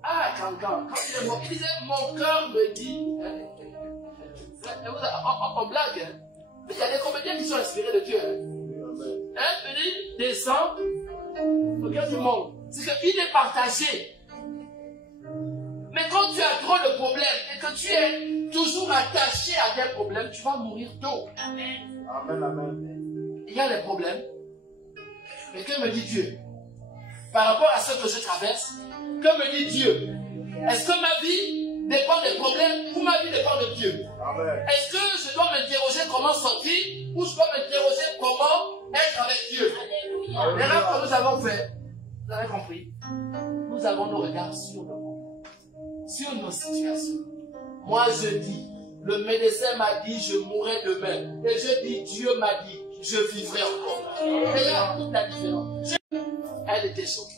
Ah, quand il est mort, il disait, mon cœur me dit, on blague, hein? Mais il y a des comédiens qui sont inspirés de Dieu. Un petit descend, regarde du monde. C'est qu'il est partagé. Mais quand tu as trop de problèmes et que tu es toujours attaché à des problèmes, tu vas mourir tôt. Amen. Amen, amen. Il y a des problèmes. Mais que me dit Dieu? Par rapport à ce que je traverse, que me dit Dieu? Est-ce que ma vie dépend des problèmes ou ma vie dépend de Dieu? Est-ce que je dois m'interroger comment sortir ou je dois m'interroger comment être avec Dieu? Les rêves que nous avons fait, vous avez compris, nous avons nos regards sur le monde, sur nos situations. Moi je dis, le médecin m'a dit je mourrai demain. Et je dis Dieu m'a dit je vivrai encore. Et là, toute la différence. Elle était choquée.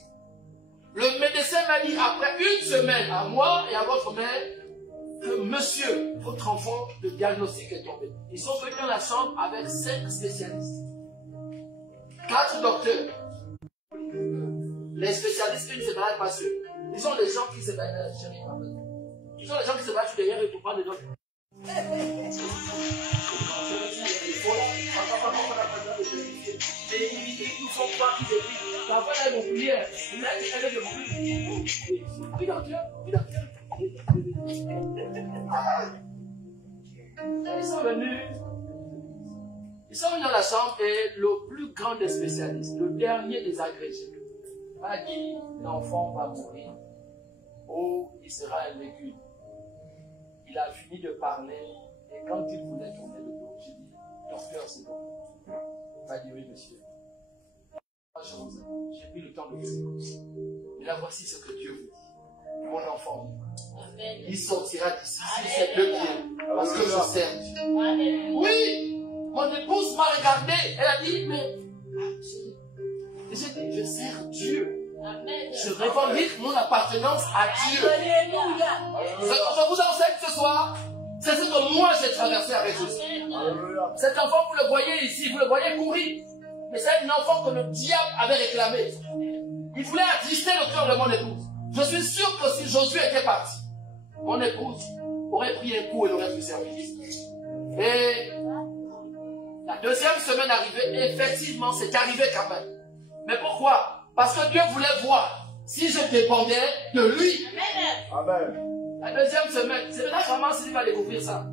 Le médecin m'a dit après une semaine à moi et à votre mère que monsieur, votre enfant, le diagnostic est tombé. Ils sont venus dans la chambre avec 5 spécialistes. 4 docteurs. Les spécialistes, une se balade pas seul. Ils sont les gens qui se baladent. Ils sont les gens qui se battent derrière et pour prendre les autres. Ils font croire qu'ils écrivent. La fois là, ils vont prier. Elle est de mourir. Oui, docteur. Oui, docteur. Ils sont venus. Ils sont venus dans la chambre et le plus grand des spécialistes, le dernier des agrégés, m'a dit l'enfant va mourir ou il sera un légume. Il a fini de parler et quand il voulait tourner le dos, j'ai dit docteur, c'est bon. Il m'a dit oui, monsieur. J'ai pris le temps de vous écouter. Et là, voici ce que Dieu vous dit. Mon enfant, il sortira d'ici sur ses 2 pieds parce que je sers Dieu. Oui, mon épouse m'a regardé. Elle a dit, mais j'ai dit, je sers Dieu. Je revendique mon appartenance à Dieu. Je vous enseigne ce soir. C'est ce que moi j'ai traversé avec Jésus. Cet enfant, vous le voyez ici, vous le voyez courir. Mais c'est un enfant que le diable avait réclamé. Il voulait attrister le cœur de mon épouse. Je suis sûr que si Josué était parti, mon épouse aurait pris un coup et l'aurait fait service. Et la 2e semaine arrivée, effectivement, c'est arrivé quand même. Mais pourquoi? Parce que Dieu voulait voir si je dépendais de lui. Amen. La 2e semaine, c'est là que maman Sylvie va découvrir ça.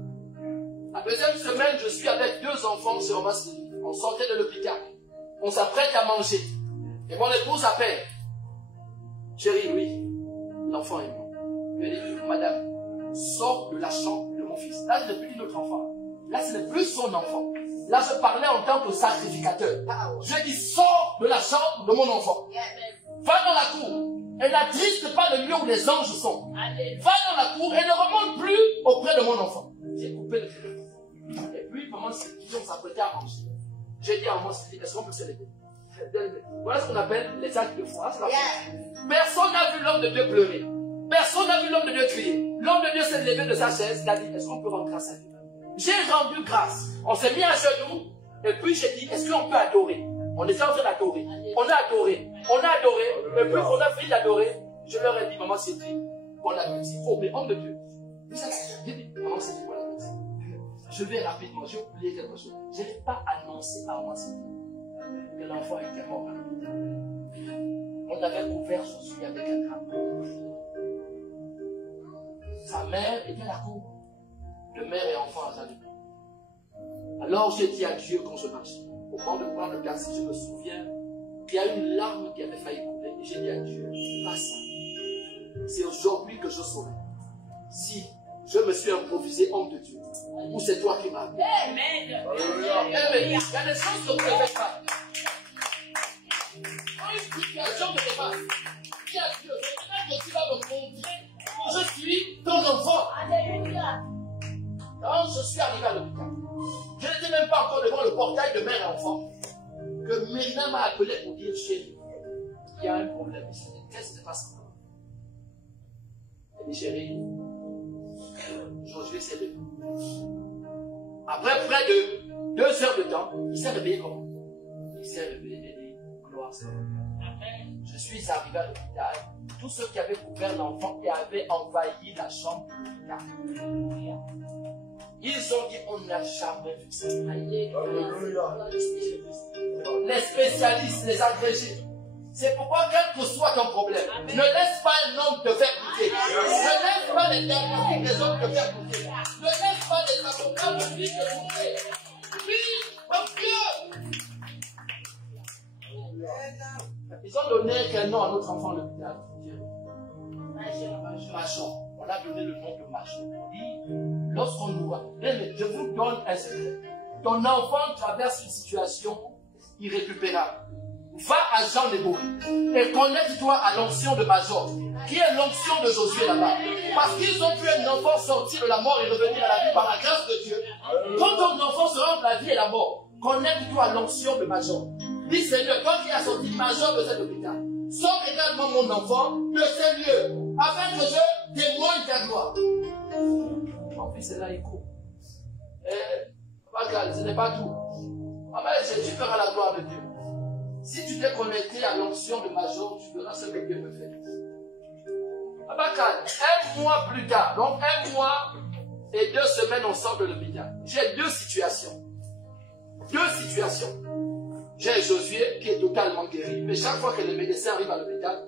La 2e semaine, je suis avec 2 enfants sur ma Sylvie. On sortait de l'hôpital. On s'apprête à manger. Et mon épouse appelle. Chérie, oui, l'enfant est mort. Je lui ai dit, madame, sors de la chambre de mon fils. Là, ce n'est plus notre enfant. Là, ce n'est plus son enfant. Là, je parlais en tant que sacrificateur. Je lui ai dit, sors de la chambre de mon enfant. Va dans la cour. Et n'attriste pas le lieu où les anges sont. Va dans la cour et ne remonte plus auprès de mon enfant. J'ai coupé le téléphone. Et puis, pendant ce temps, on s'apprêtait à manger. J'ai dit à moi, est-ce qu'on peut se lever? Voilà ce qu'on appelle les actes de foi. Personne n'a vu l'homme de Dieu pleurer. Personne n'a vu l'homme de Dieu crier. L'homme de Dieu s'est levé de sa chaise. Il a dit, est-ce qu'on peut rendre grâce à Dieu? J'ai rendu grâce. On s'est mis à genoux. Et puis j'ai dit, est-ce qu'on peut adorer? On était en train d'adorer. On a adoré. On a adoré. Et puis on a fini d'adorer. Je leur ai dit, maman Sylvie, bon appétit. Oh, mais homme de Dieu. J'ai dit, maman Sylvie, bon appétit. Je vais rapidement. J'ai oublié quelque chose. Je n'ai pas annoncé à maman Sylvie que l'enfant était mort. On avait couvert Josué avec un drapeau. Sa mère était à la cour. Le mère et enfant à Jeanne. Alors j'ai dit à Dieu quand je marchais. Au moment de prendre le taxi, je me souviens qu'il y a une larme qui avait failli couler. Et j'ai dit à Dieu, pas ça. C'est aujourd'hui que je saurai si je me suis improvisé homme de Dieu ou c'est toi qui m'as appelé. Il y a des choses que vous ne faites pas. Quand une situation me dépasse, dis à Dieu, maintenant que tu vas me montrer que je suis ton enfant. Quand je suis arrivé à l'hôpital, je n'étais même pas encore devant le portail de mère et enfant, que Mérina m'a appelé pour dire, chérie, il y a un problème. Qu'est-ce qui se passe? Elle dit, chérie, Josué s'est levé. Après près de 2 heures de temps, il s'est réveillé comment? Il s'est réveillé et dit, gloire Seigneur. Je suis arrivé à l'hôpital. Tous ceux qui avaient couvert l'enfant et avaient envahi la chambre de l'hôpital. Ils ont dit, on n'a jamais vu ça. Les spécialistes, les agrégés. C'est pourquoi, quel que soit ton problème, ne laisse pas un homme te faire goûter. Ne laisse pas les diagnostics des hommes te faire goûter. Ne laisse pas les avocats te dire te goûter. Prie au Dieu. Ils ont donné quel nom à notre enfant à l'hôpital? Machon. On a donné le nom de Machon. On dit, lorsqu'on nous voit, je vous donne un secret. Ton enfant traverse une situation irrécupérable. Va à Jean de Bourg et connecte-toi à l'onction de Major, qui est l'onction de Josué là-bas. Parce qu'ils ont vu un enfant sortir de la mort et revenir à la vie par la grâce de Dieu. Quand ton enfant sera entre la vie et la mort, connecte-toi à l'onction de Major. Dis Seigneur, toi qui as sorti Major de cet hôpital, sors également mon enfant de ces lieux, afin que je témoigne ta gloire. Mon fils est là, il court. Ce n'est pas tout. Tu feras la gloire de Dieu. Si tu t'es connecté à l'onction de Major, tu verras ce que Dieu peut faire. Abakal, 1 mois plus tard, donc 1 mois et 2 semaines, on sort de l'hôpital. J'ai 2 situations. 2 situations. J'ai Josué qui est totalement guéri, mais chaque fois que les médecins arrivent à l'hôpital,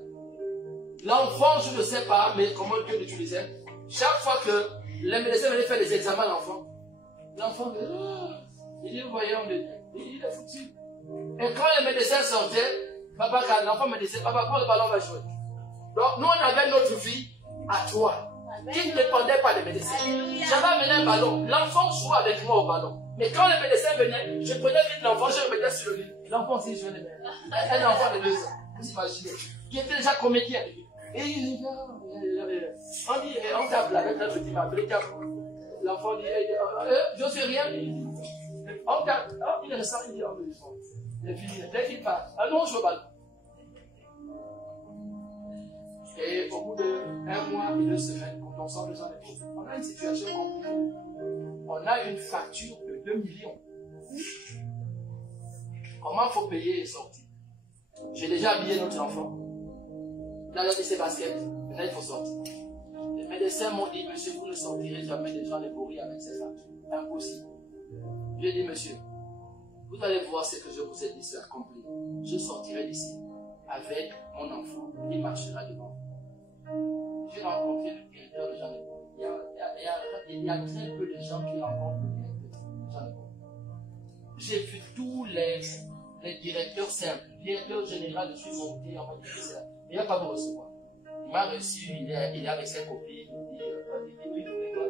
l'enfant, je ne sais pas, mais comment Dieu l'utilisait, chaque fois que les médecins venaient faire des examens à l'enfant dit, il dit, voyons, il est foutu. Et quand les médecins sortaient, l'enfant me disait, papa, prends le ballon, on va jouer. Donc, nous, on avait notre vie à toi, qui ne dépendait pas des médecins. J'avais amené un ballon. L'enfant jouait avec moi au ballon. Mais quand les médecins venaient, je prenais vite l'enfant, je le mettais sur le lit. L'enfant aussi jouait. Un enfant de 2 ans, vous imaginez, qui était déjà comédien. Et il dit, on tape là, avec notre petit appelé, l'enfant dit, je ne sais rien. On tape, il ressort, il dit, il est fini. Dès qu'il part, non, je veux ballon. Et au bout de 1 mois et 2 semaines, quand on sort de ça, on a une situation compliquée. On a une facture de 2 millions. Comment il faut payer et sortir? J'ai déjà habillé notre enfant. Il a mis ses baskets. Maintenant, il faut sortir. Les médecins m'ont dit, monsieur, vous ne sortirez jamais des gens débrouillés avec ces factures. Impossible. J'ai dit, monsieur, vous allez voir ce que je vous ai dit, c'est accompli. Je sortirai d'ici avec mon enfant. Il marchera devant. J'ai rencontré le directeur de Jean de Paul. Il y a très peu de gens qui rencontrent le directeur de Jean de Paul. J'ai vu tous les directeurs simples. Le directeur général, je suis monté en mode de ça. Il ne va pas vous recevoir. Il m'a reçu, il est avec ses copines. Il dit, oui, vous voulez quoi?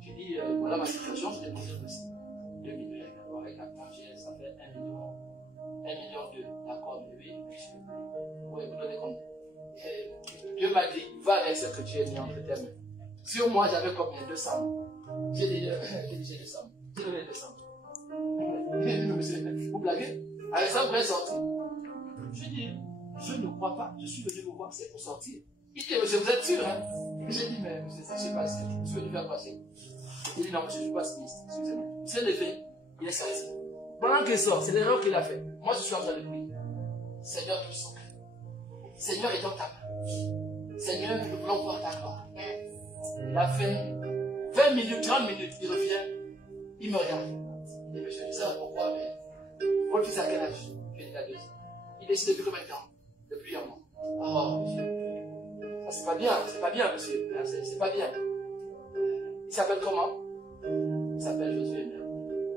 J'ai dit, voilà ma situation, je t'ai posé le dossier. 2 millions, avec la congé, ça fait 1 million 2. D'accord, mais oui, oui, vous donnez combien? Dieu m'a dit, va avec ce que tu as mis entre tes mains. Sur moi, j'avais combien? 200. J'ai dit, j'ai 200. J'ai donné 200. Vous blaguez? Avec ça, vous êtes sorti. Je dis, je ne crois pas. Je suis venu vous voir, c'est pour sortir. Il dit, monsieur, vous êtes sûr, hein? J'ai dit, mais monsieur, ça s'est passé. Je suis venu faire passer. Il dit, non, monsieur, je ne suis pas sinistre. Excusez-moi. Il s'est levé, il est sorti. Pendant qu'il sort, c'est l'erreur qu'il a fait. Moi, je suis en train de prier. Seigneur, tout son cœur. Seigneur, est dans ta main. Seigneur, nous voulons voir ta gloire. Il a fait 20 minutes, 30 minutes, il revient, il me regarde. Il dit, monsieur, je sais pas pourquoi, mais votre fils a quel âge? Je dis, il a 2 ans. Il décide depuis combien de temps? Depuis un mois. Oh, monsieur. Ça c'est pas bien, monsieur. C'est pas bien. Il s'appelle comment? Il s'appelle Josué.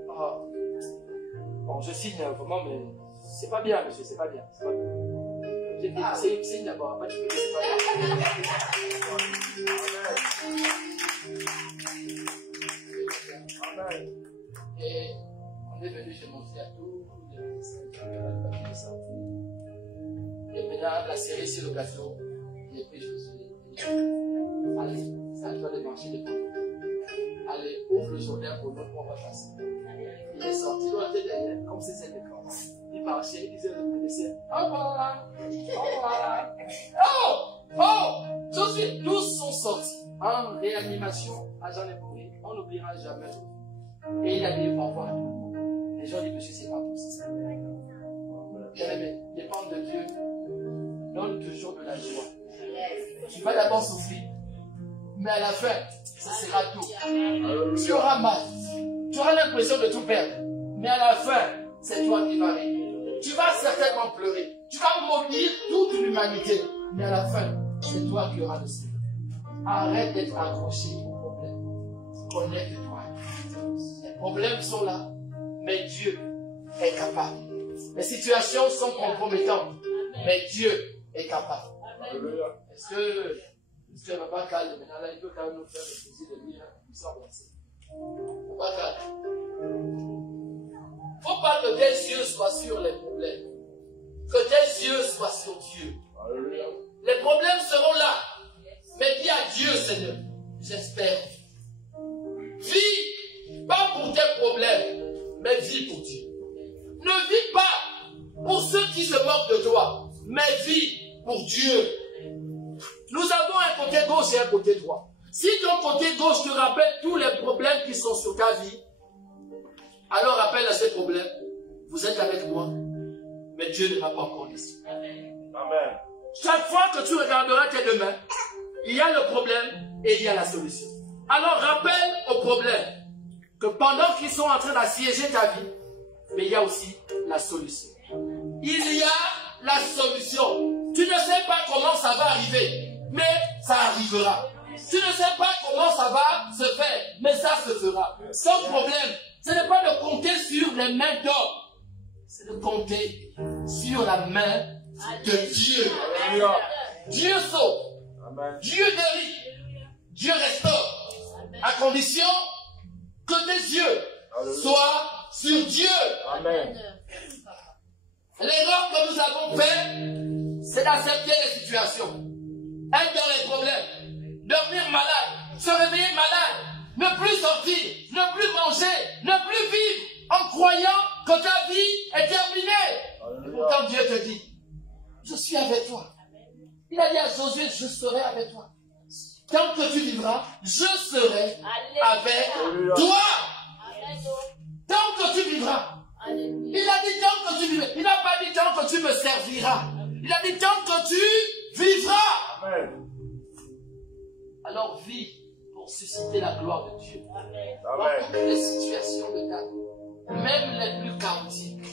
Oh. Bon, je signe vraiment, mais c'est pas bien, monsieur, c'est pas bien. C'est pas bien. C'est signe d'abord, après tu peux dire c'est pas bien. Et on est venu chez mon frère tout. Et maintenant, la série sur le gâteau, j'ai pris Josué. Allez, ça doit de manger des pommes. Allez, ouvre le jardin pour nous, on va passer. Il est sorti, on était derrière, comme si c'était quand. Il marchait, il disait, le connaissait. Au revoir. Au revoir. Oh, Josué, tous sont sortis en réanimation à Jean Éboury. On n'oubliera jamais. Et il a dit, au revoir. Les gens disent, monsieur, c'est pas possible. Bien-aimé, dépendre de Dieu donne toujours de la joie. Tu vas d'abord souffrir, mais à la fin, ça sera tout. Tu auras mal, tu auras l'impression de tout perdre, mais à la fin, c'est toi qui vas rire. Tu vas certainement pleurer, tu vas maudire toute l'humanité, mais à la fin, c'est toi qui auras le salut. Arrête d'être accroché aux problèmes. Connecte-toi. Les problèmes sont là, mais Dieu est capable. Les situations sont compromettantes, mais Dieu est capable. Est-ce que Papa Calme, maintenant là, il peut quand même nous faire le plaisir de lire sans penser. Papa Calme. Il ne faut pas que tes yeux soient sur les problèmes. Que tes yeux soient sur Dieu. Les problèmes seront là. Mais dis à Dieu, Seigneur, j'espère. Vis pas pour tes problèmes, mais vis pour Dieu. Ne vis pas pour ceux qui se moquent de toi, mais vis pour Dieu. Nous avons un côté gauche et un côté droit. Si ton côté gauche te rappelle tous les problèmes qui sont sur ta vie, alors rappelle à ces problèmes, vous êtes avec moi, mais Dieu ne va pas encore laisser. Amen. Chaque fois que tu regarderas tes deux mains, il y a le problème et il y a la solution. Alors rappelle au problème que pendant qu'ils sont en train d'assiéger ta vie, mais il y a aussi la solution. Il y a la solution. Tu ne sais pas comment ça va arriver, mais ça arrivera. Tu ne sais pas comment ça va se faire, mais ça se fera. Son problème, ce n'est pas de compter sur les mains d'homme, c'est de compter sur la main de Dieu. Dieu sauve, Dieu guérit, Dieu restaure, à condition que tes yeux soient sur Dieu. Amen. L'erreur que nous avons faite, c'est d'accepter les situations, être dans les problèmes, dormir malade, se réveiller malade, ne plus sortir, ne plus manger, ne plus vivre en croyant que ta vie est terminée. Et pourtant Dieu te dit, je suis avec toi. Il a dit à Josué, je serai avec toi. Tant que tu vivras, je serai avec toi. Tant que tu vivras. Il a dit tant que tu vivras. Il n'a pas dit tant que tu me serviras. Il a dit tant que tu vivras. Amen. Alors vis pour susciter la gloire de Dieu. Dans toutes les situations de ta vie, même les plus chaotiques.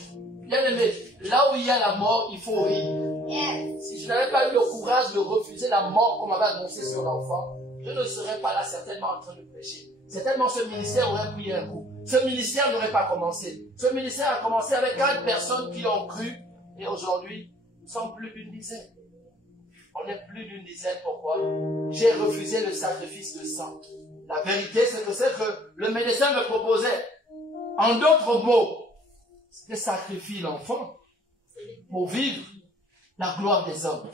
Bien aimé, là où il y a la mort, il faut rire. Si je n'avais pas eu le courage de refuser la mort qu'on m'avait annoncé sur l'enfant, je ne serais pas là certainement en train de prêcher. Certainement ce ministère aurait pris un coup. Ce ministère n'aurait pas commencé. Ce ministère a commencé avec 4 personnes qui ont cru. Et aujourd'hui, nous sommes plus d'une dizaine. On n'est plus d'une dizaine. Pourquoi? J'ai refusé le sacrifice de sang. La vérité, c'est que le médecin me proposait, en d'autres mots, de sacrifier l'enfant pour vivre la gloire des hommes.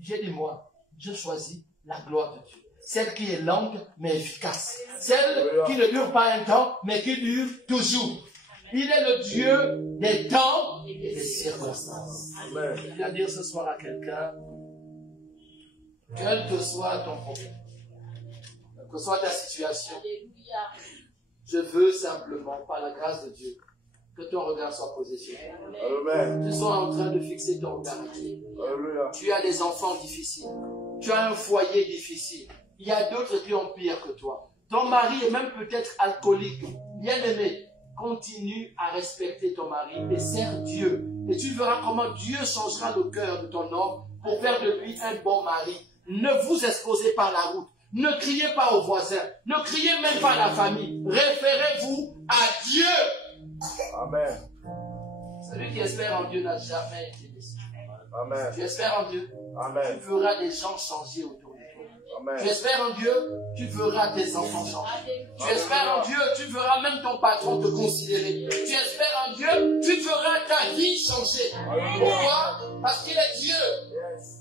J'ai dit, moi, je choisis la gloire de Dieu. Celle qui est longue, mais efficace. Celle qui ne dure pas un temps, mais qui dure toujours. Il est le Dieu des temps et des circonstances. Je viens dire ce soir à quelqu'un, quel que soit ton problème, quelle que soit ta situation, je veux simplement, par la grâce de Dieu, que ton regard soit posé sur toi. Tu sois en train de fixer ton regard. Tu as des enfants difficiles. Tu as un foyer difficile. Il y a d'autres qui ont pire que toi. Ton mari est même peut-être alcoolique. Bien-aimé, continue à respecter ton mari et sers Dieu. Et tu verras comment Dieu changera le cœur de ton homme pour faire de lui un bon mari. Ne vous exposez pas à la route. Ne criez pas aux voisins. Ne criez même pas à la famille. Référez-vous à Dieu. Amen. Celui qui espère en Dieu n'a jamais été déçu. Amen. Tu espères en Dieu, Amen. tu verras des gens changer autour de toi. Amen. Tu espères en Dieu, tu verras tes enfants changer. Tu espères en Dieu, tu verras même ton patron te considérer. Tu espères en Dieu, tu verras ta vie changer. Pourquoi? Parce qu'il est Dieu. Yes.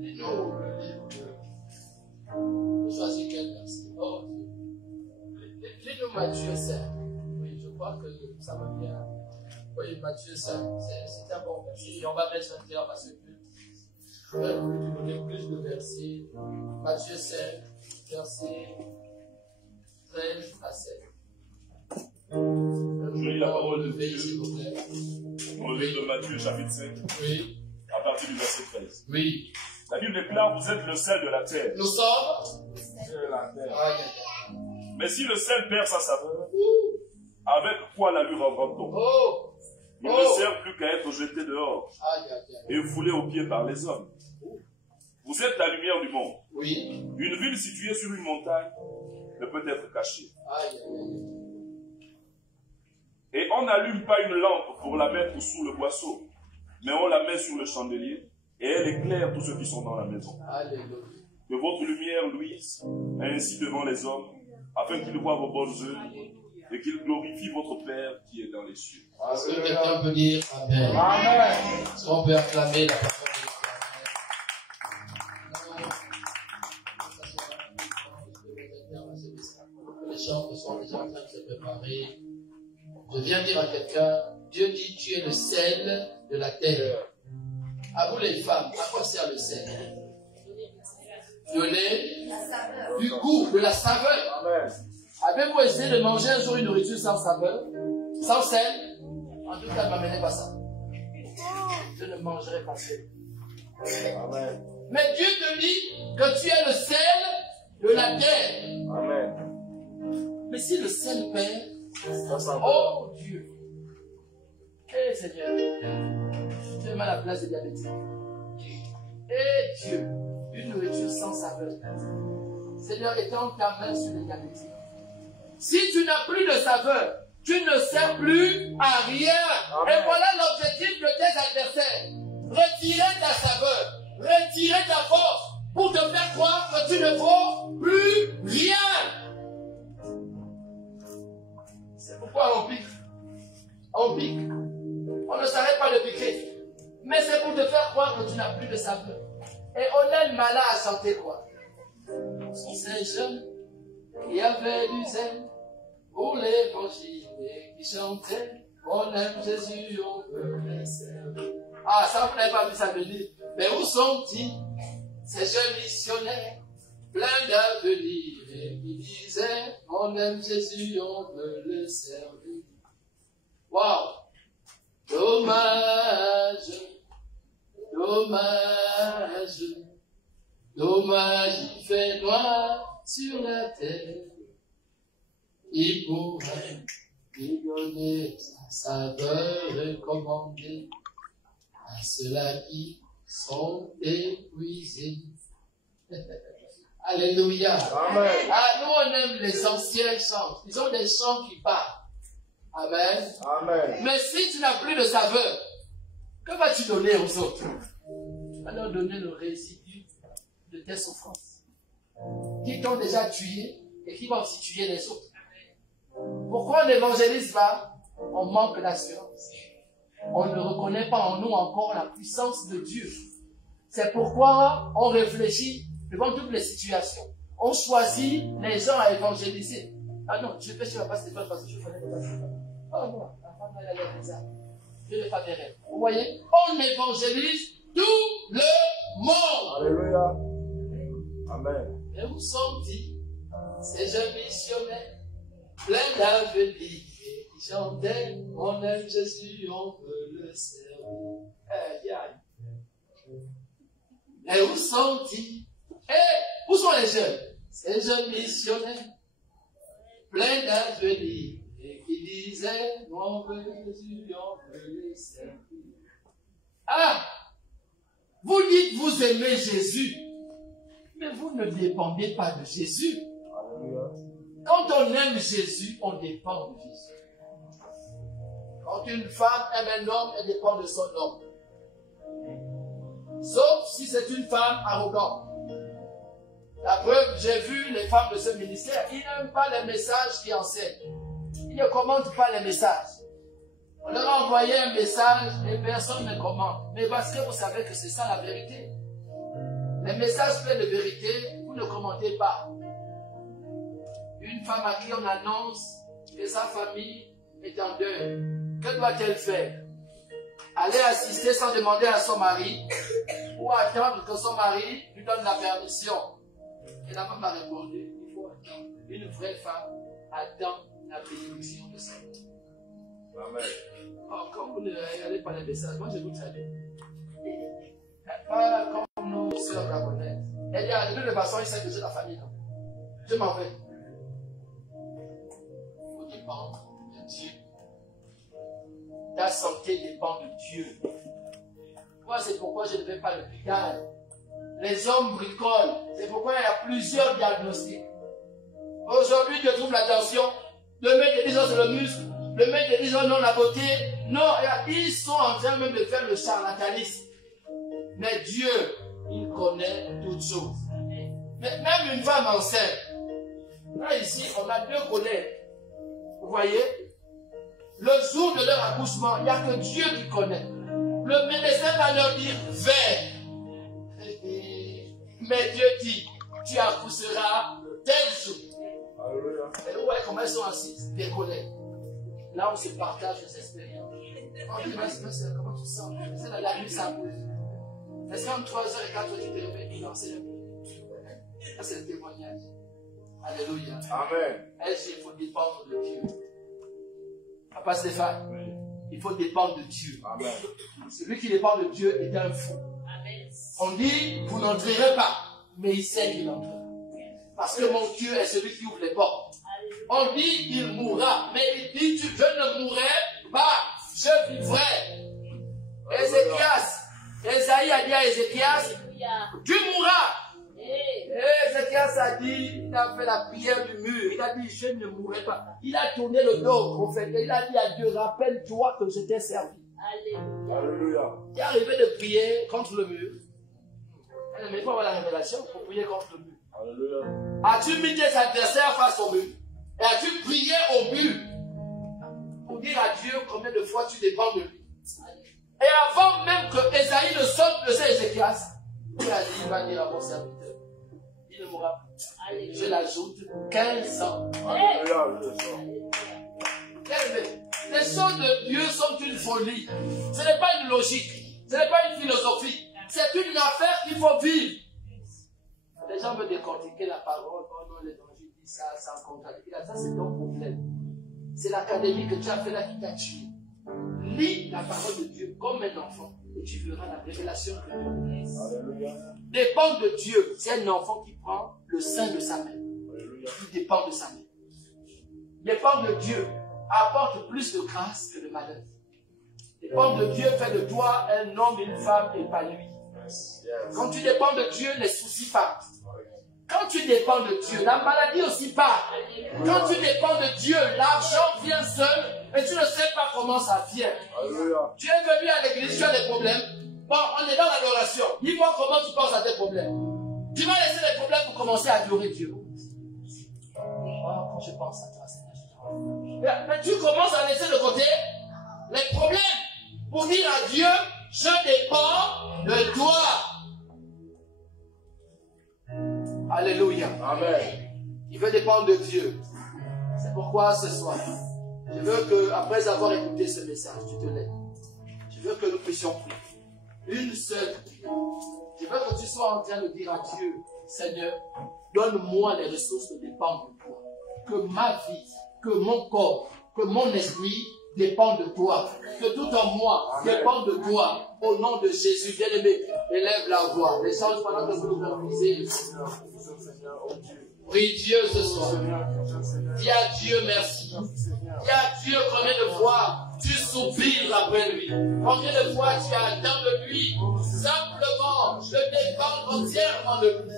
Dis-nous le livre de... Choisis quel verset? Oh Dieu. Lis-nous Matthieu 5. Oui, je crois que ça va bien. Oui, Matthieu 5. C'est un bon verset. Et on va mettre un terme à ce but. Je vais vous donner plus de versets. Matthieu 5, verset 13 à 7. Je lis la parole de Dieu, Dieu s'il vous plaît. dans le livre de Matthieu, chapitre 5, Oui. à partir du verset 13. Oui. La Bible déclare, vous êtes le sel de la terre. Nous sommes. C'est la terre. Aïe, aïe, aïe. Mais si le sel perd sa saveur, avec quoi la lui rendra-t-on? Oh. Il ne sert plus qu'à être jeté dehors Aïe, aïe, aïe. et foulé aux pieds par les hommes. Vous êtes la lumière du monde. Oui. Une ville située sur une montagne ne peut être cachée. Aïe, aïe, aïe. Et on n'allume pas une lampe pour la mettre sous le boisseau, mais on la met sur le chandelier et elle éclaire tous ceux qui sont dans la maison. Alléluia. Que votre lumière luise ainsi devant les hommes, afin qu'ils voient vos bonnes œuvres et qu'ils glorifient votre Père qui est dans les cieux. Est-ce que quelqu'un peut dire Amen? Amen. Est-ce qu'on peut acclamer la parole de l'Éternel? Les gens sont déjà en train de se préparer. Je viens dire à quelqu'un, Dieu dit, tu es le sel de la terre. À vous les femmes, à quoi sert le sel? Donner du goût, de la saveur. Amen. Avez-vous essayé de manger un jour une nourriture sans saveur, sans sel? En tout cas, ne m'amenez pas ça. Je ne mangerai pas ça. Amen. Mais Dieu te dit que tu es le sel de la terre. Amen. Mais si le sel perd, Ça s'en va. oh Dieu. Eh Seigneur, tu mets à la place des diabétiques. Eh Dieu, une nourriture sans saveur. Seigneur, étends ta main sur les diabétiques. Si tu n'as plus de saveur, tu ne sers plus à rien. Amen. Et voilà l'objectif de tes adversaires. Retirer ta saveur, retirer ta force, pour te faire croire que tu ne vaux plus rien. C'est pourquoi on pique. On pique. On ne s'arrête pas de piquer. Mais c'est pour te faire croire que tu n'as plus de saveur. Et on aime malin à chanter quoi? Ces jeunes qui avaient du zèle pour l'évangile et qui chantaient, on aime Jésus, on veut le servir. Ah, ça, vous n'avez pas vu ça venir. Mais où sont-ils, ces jeunes missionnaires, pleins d'avenir, et qui disaient, on aime Jésus, on veut le servir. Waouh! Dommage, dommage, dommage, il fait noir sur la terre. Il pourrait lui donner sa saveur recommandée à ceux-là qui sont épuisés. Alléluia. Amen. Ah, nous on aime les anciens chants. Ils ont des chants qui parlent. Amen. Amen. Mais si tu n'as plus de saveur, que vas-tu donner aux autres? Tu vas leur donner le résidu de tes souffrances, qui t'ont déjà tué et qui vont aussi tuer les autres. Pourquoi on n'évangélise pas? On manque d'assurance. On ne reconnaît pas en nous encore la puissance de Dieu. C'est pourquoi on réfléchit devant toutes les situations. On choisit les gens à évangéliser. Ah non, je vais chez Papa Stéphane parce que je connais Papa Stéphane. Oh non, la femme va aller à ça. Je ne vais pas vers elle. Vous voyez, on évangélise tout le monde. Alléluia. Amen. Et où sont-ils, ces jeunes missionnaires, pleins d'avenir, qui chantaient, on aime Jésus, on veut le servir. Et où sont-ils? Où sont les jeunes? Ces jeunes missionnaires, pleins d'avenir, et qui disaient, on veut Jésus, on veut le servir. Ah! Vous dites vous aimez Jésus, mais vous ne dépendez pas de Jésus. Alléluia. Quand on aime Jésus, on dépend de Jésus. Quand une femme aime un homme, elle dépend de son homme. Sauf si c'est une femme arrogante. La preuve, j'ai vu les femmes de ce ministère, ils n'aiment pas les messages qui enseignent. Ils ne commentent pas les messages. On leur a envoyé un message et personne ne commente. Mais parce que vous savez que c'est ça la vérité. Les messages pleins de vérité, vous ne commentez pas. Une femme à qui on annonce que sa famille est en deuil, que doit-elle faire? Aller assister sans demander à son mari ou attendre que son mari lui donne la permission? Et la femme a répondu, il faut attendre. Une vraie femme attend la bénédiction de sa vie. Amen. Oh, quand vous ne regardez pas les messages, moi je vous traduis. Pas comme nos sœurs gabonaises. Elle dit, de toute façon, il sait que c'est la famille. Non? Je m'en vais. Il faut dépendre de Dieu. Ta santé dépend de Dieu. Moi, c'est pourquoi je ne vais pas à l'hôpital. Les hommes bricolent. C'est pourquoi il y a plusieurs diagnostics. Aujourd'hui, tu trouves la tension. Demain, te disent c'est le muscle. Demain, te disent non, la beauté. Non, ils sont en train même de faire le charlatanisme. Mais Dieu, il connaît toutes choses. Mais même une femme enceinte. Là, ici, on a 2 collègues. Vous voyez? Le jour de leur accouchement, il n'y a que Dieu qui connaît. Le médecin va leur dire, vais. Mais Dieu dit, tu accoucheras tel jour. Alléluia. Et vous voyez comment elles sont assises, des collègues. Là, on se partage les expériences. On dit, mais comment tu sens? C'est la nuit, ça bouge. Est-ce qu'en 3h et 4h, tu te réveilles? Non, c'est le ça, c'est le témoignage. Alléluia. Amen. Il faut dépendre de Dieu. Papa Stéphane, oui. Il faut dépendre de Dieu. Amen. Celui qui dépend de Dieu est un fou. Amen. On dit, vous n'entrerez pas, mais il sait qu'il entrera. Parce que mon Dieu est celui qui ouvre les portes. On dit, il mourra, mais il dit, je ne mourrai pas, je vivrai. Esaïe a dit à Ézéchias, tu mourras. Et Ézéchias a dit, il a fait la prière du mur, il a dit, je ne mourrai pas. Il a tourné le dos au prophète, il a dit à Dieu, rappelle-toi que je t'ai servi. Alléluia. Il est arrivé de prier contre le mur. Mais il faut avoir la révélation pour prier contre le mur. Alléluia. As-tu mis tes adversaires face au mur? Et as-tu prié au mur pour dire à Dieu combien de fois tu dépends de lui? Et avant même que Esaïe ne sorte de ses Ézéchias, il a dit, il va dire à mon serviteur, il ne mourra pas. Je l'ajoute 15 ans. Alléluia. Les choses de Dieu sont une folie. Ce n'est pas une logique. Ce n'est pas une philosophie. C'est une affaire qu'il faut vivre. Les gens veulent décortiquer la parole. Oh non, l'évangile dit ça, ça en contradiction. Ça, c'est ton problème. C'est l'académie que tu as fait là qui t'a tué. Lis la parole de Dieu comme un enfant et tu verras la révélation que Dieu laisse. Alléluia. Dépendre de Dieu, c'est un enfant qui prend le sein de sa mère. Alléluia. Il dépend de sa mère. Dépendre de Dieu apporte plus de grâce que de malheur. Dépendre de Dieu fait de toi un homme et une femme épanoui. Quand tu dépends de Dieu, les soucis partent. Quand tu dépends de Dieu, la maladie aussi part. Quand tu dépends de Dieu, l'argent vient seul et tu ne sais pas comment ça vient. Alléluia. Tu es venu à l'église, tu as des problèmes. Bon, on est dans l'adoration. Dis-moi comment tu penses à tes problèmes. Tu vas laisser les problèmes pour commencer à adorer Dieu. Oh, quand je pense à toi, Seigneur. Mais tu commences à laisser de côté les problèmes pour dire à Dieu, je dépends de toi. Alléluia. Amen. Il veut dépendre de Dieu. C'est pourquoi ce soir, je veux que, après avoir écouté ce message, tu te lèves. Je veux que nous puissions prier. Une seule prière. Je veux que tu sois en train de dire à Dieu, Seigneur, donne-moi les ressources de dépendre de toi. Que ma vie, que mon corps, que mon esprit dépendent de toi. Que tout en moi dépend de toi. Au nom de Jésus, bien-aimé, élève la voix. Les changes pendant que vous nous organisez. Prie Dieu ce soir. Dis à Dieu merci. Dis à Dieu combien de fois tu soupires après lui. Combien de fois tu attends de lui simplement entièrement, de dépendre entièrement de lui.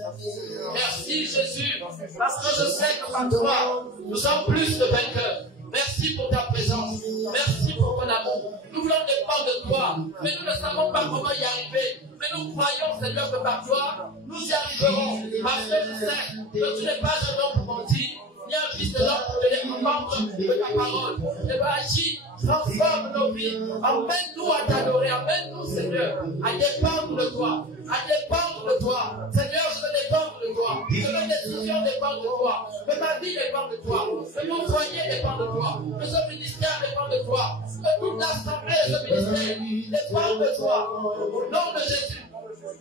Merci Jésus, parce que je sais que par toi, nous sommes plus de vainqueurs. Merci pour ta présence. Merci pour ton amour. Nous voulons dépendre de toi, mais nous ne savons pas comment y arriver. Mais nous croyons, Seigneur, que par toi, nous y arriverons. Parce que je sais que tu n'es pas un homme pour mentir, ni un fils de l'homme pour te défendre de ta parole. Et bien, agis, transforme nos vies. Emmène-nous à t'adorer. Emmène-nous, Seigneur, à dépendre de toi. À dépendre de toi. Seigneur, je veux dépendre de toi. Que mes décisions dépendent de toi. Que ma vie dépend de toi. Que mon foyer dépend de toi. Que ce ministère dépend de toi. Que toute l'assemblée de ce ministère dépend de toi. Au nom de Jésus,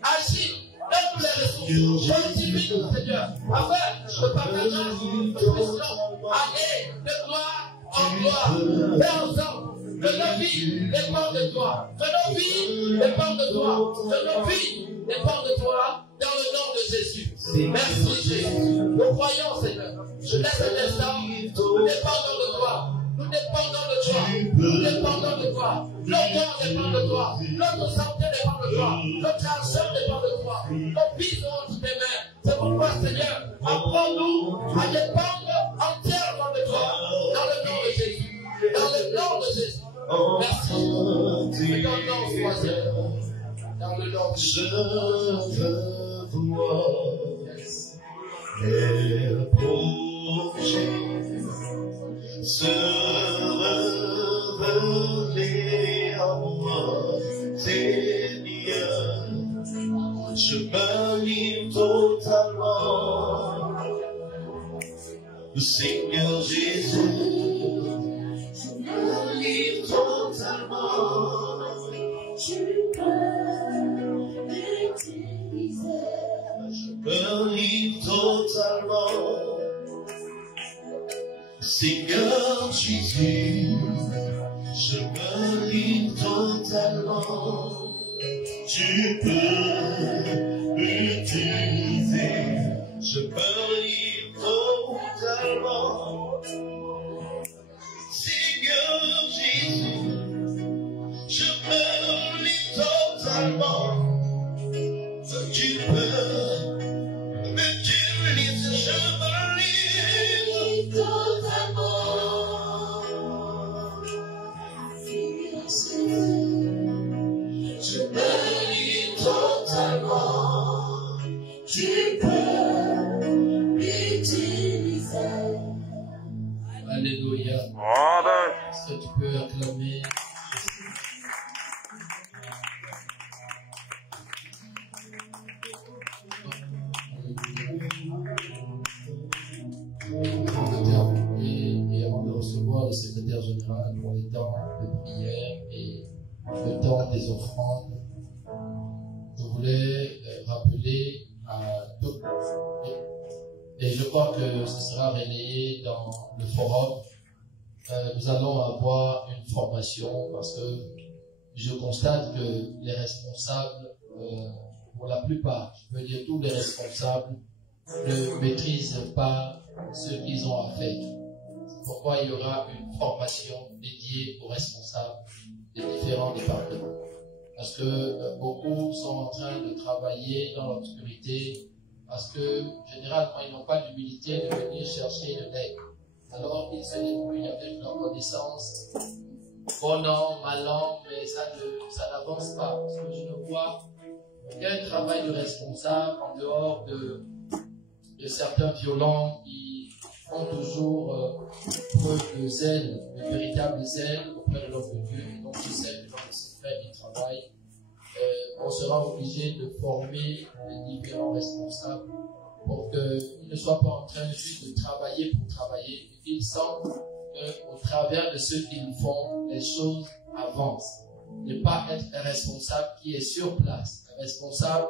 agis. Donne-nous les ressources. Fortifie-nous, Seigneur. Afin que par ta grâce, nous puissions aller de gloire en gloire. Fais en sorte que nos vies dépendent de toi. Que nos vies dépendent de toi. Que nos vies dépendent de toi dans le nom de Jésus. Merci Jésus. Nous croyons, Seigneur. Je laisse un instant. Nous dépendons de toi. Nous dépendons de toi. Nous dépendons de toi. Nos corps dépendent de toi. Notre santé dépend de toi. Notre argent dépend de toi. Nos vies sont entre tes mains. C'est pourquoi, Seigneur, apprends-nous à dépendre entièrement de toi. Dans le nom de Jésus. Dans le nom de Jésus. Merci. Que ton nom soit Seigneur. Dans le nom de Jésus. Je veux voir les projets se révéler à moi, Seigneur. Je me livre totalement, Seigneur Jésus. Je me livre totalement. Tu peux m'utiliser. Je me livre totalement. Seigneur Jésus, je me livre totalement. Tu peux m'utiliser. Je me livre totalement. Seigneur Jésus, je me livre totalement. Tu peux m'utiliser. Je me livre totalement. Je me livre totalement. Tu peux m'utiliser. Alléluia. Est-ce que tu peux acclamer? Et avant de recevoir le secrétaire général pour les temps de prière et le temps des offrandes, je voulais rappeler à tous, et je crois que ce sera relayé dans le forum, nous allons avoir une formation parce que je constate que les responsables, pour la plupart, je veux dire tous les responsables, ne maîtrisent pas ce qu'ils ont à faire. C'est pourquoi il y aura une formation dédiée aux responsables des différents départements. Parce que beaucoup sont en train de travailler dans l'obscurité, parce que généralement ils n'ont pas d'humilité de venir chercher de l'aide. Alors ils se débrouillent avec leur connaissance, bon an, mal an, mais ça n'avance pas. Parce que je ne vois aucun travail de responsable en dehors de certains violents qui font toujours preuve de zèle, de véritable zèle auprès de l'homme de Dieu. Et donc je sais que dans le secret du travail, on sera obligé de former les différents responsables pour qu'ils ne soient pas en train juste de travailler pour travailler, mais qu'ils sentent qu'au travers de ce qu'ils font, les choses avancent. Ne pas être un responsable qui est sur place. Un responsable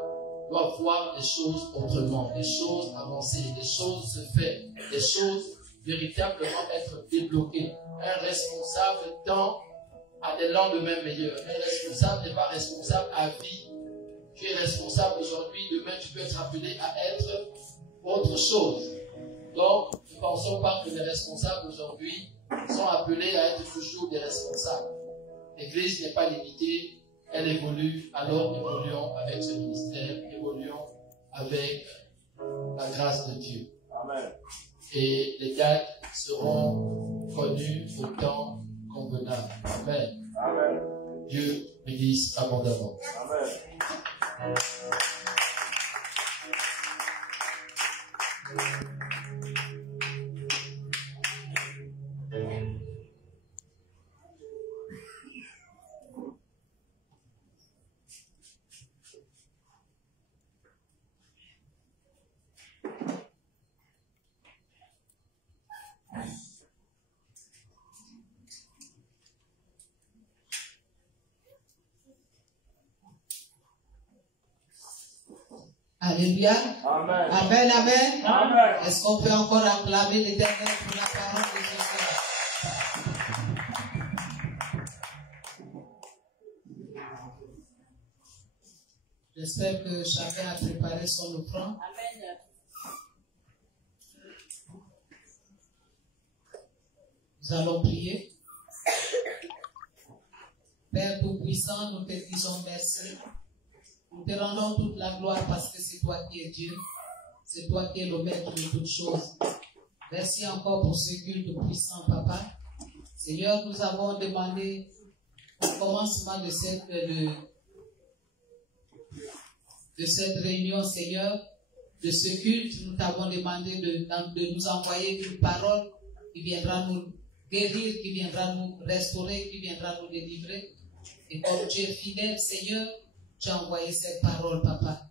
doit voir les choses autrement, les choses avancer, les choses se faire, les choses véritablement être débloquées. Un responsable tend à des lendemains meilleurs. Un responsable n'est pas responsable à vie. Tu es responsable aujourd'hui, demain tu peux être appelé à être autre chose. Donc, ne pensons pas que les responsables aujourd'hui sont appelés à être toujours des responsables. L'Église n'est pas limitée Elle évolue, alors évoluons avec ce ministère, évoluons avec la grâce de Dieu. Amen. Et les dates seront connues au temps convenable. Amen. Amen. Dieu bénisse abondamment. Amen. Alléluia. Amen. Amen, amen. Amen. Est-ce qu'on peut encore acclamer l'Éternel pour la parole de ce soir? J'espère que chacun a préparé son offrande. Amen. Nous allons prier. Père Tout-Puissant, nous te disons merci. Nous te rendons toute la gloire parce que c'est toi qui es Dieu. C'est toi qui es le maître de toutes choses. Merci encore pour ce culte puissant, Papa. Seigneur, nous avons demandé au commencement de cette réunion, Seigneur, de ce culte, nous t'avons demandé de nous envoyer une parole qui viendra nous guérir, qui viendra nous restaurer, qui viendra nous délivrer. Et comme tu es fidèle, Seigneur, tu as envoyé cette parole, Papa.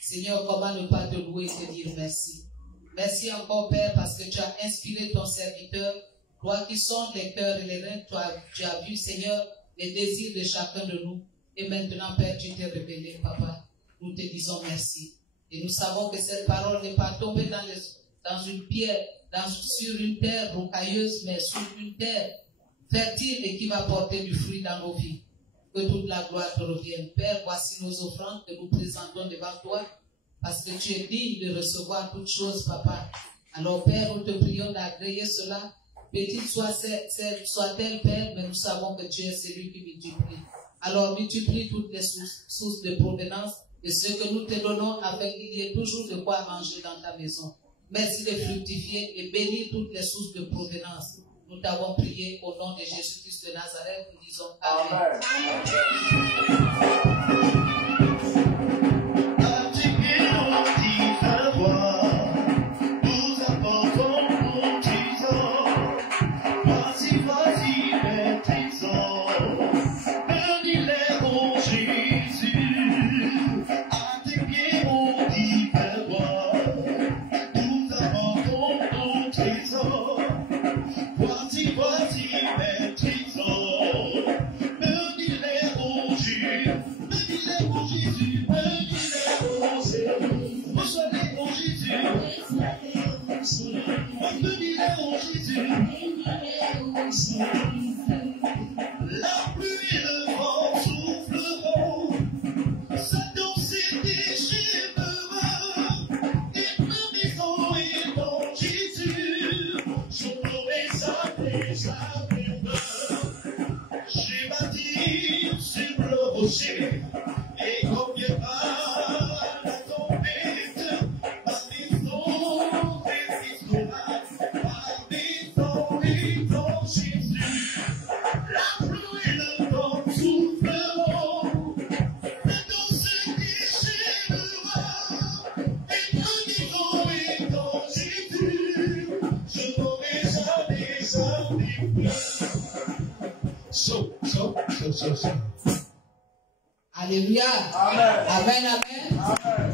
Seigneur, comment ne pas te louer et te dire merci. Merci encore, Père, parce que tu as inspiré ton serviteur. Toi qui sondes les cœurs et les reins, tu as vu, Seigneur, les désirs de chacun de nous. Et maintenant, Père, tu t'es révélé, Papa. Nous te disons merci. Et nous savons que cette parole n'est pas tombée dans une pierre, sur une terre rocailleuse, mais sur une terre fertile et qui va porter du fruit dans nos vies. Que toute la gloire te revienne. Père, voici nos offrandes que nous présentons devant toi, parce que tu es digne de recevoir toutes choses, Papa. Alors, Père, nous te prions d'agréer cela. Petite soit-elle, Père, mais nous savons que tu es celui qui multiplie. Alors, multiplie toutes les sources de provenance de ce que nous te donnons, afin qu'il y ait toujours de quoi manger dans ta maison. Merci de fructifier et bénir toutes les sources de provenance. Nous t'avons prié au nom de Jésus-Christ de Nazareth. Nous disons Amen. La pluie et le vent souffleront, sa danse déchaînera, et ma maison est en Jésus, je pourrai sa demeure. J'ai bâti sur le rocher, et comme il va la tempête, ma maison résistera, ma maison est en Jésus. La pluie et le vent souffleront, la danse déchaînera, et ma maison est en Jésus, je n'aurai jamais peur. So. Alléluia. Amen. Amen, amen. Amen.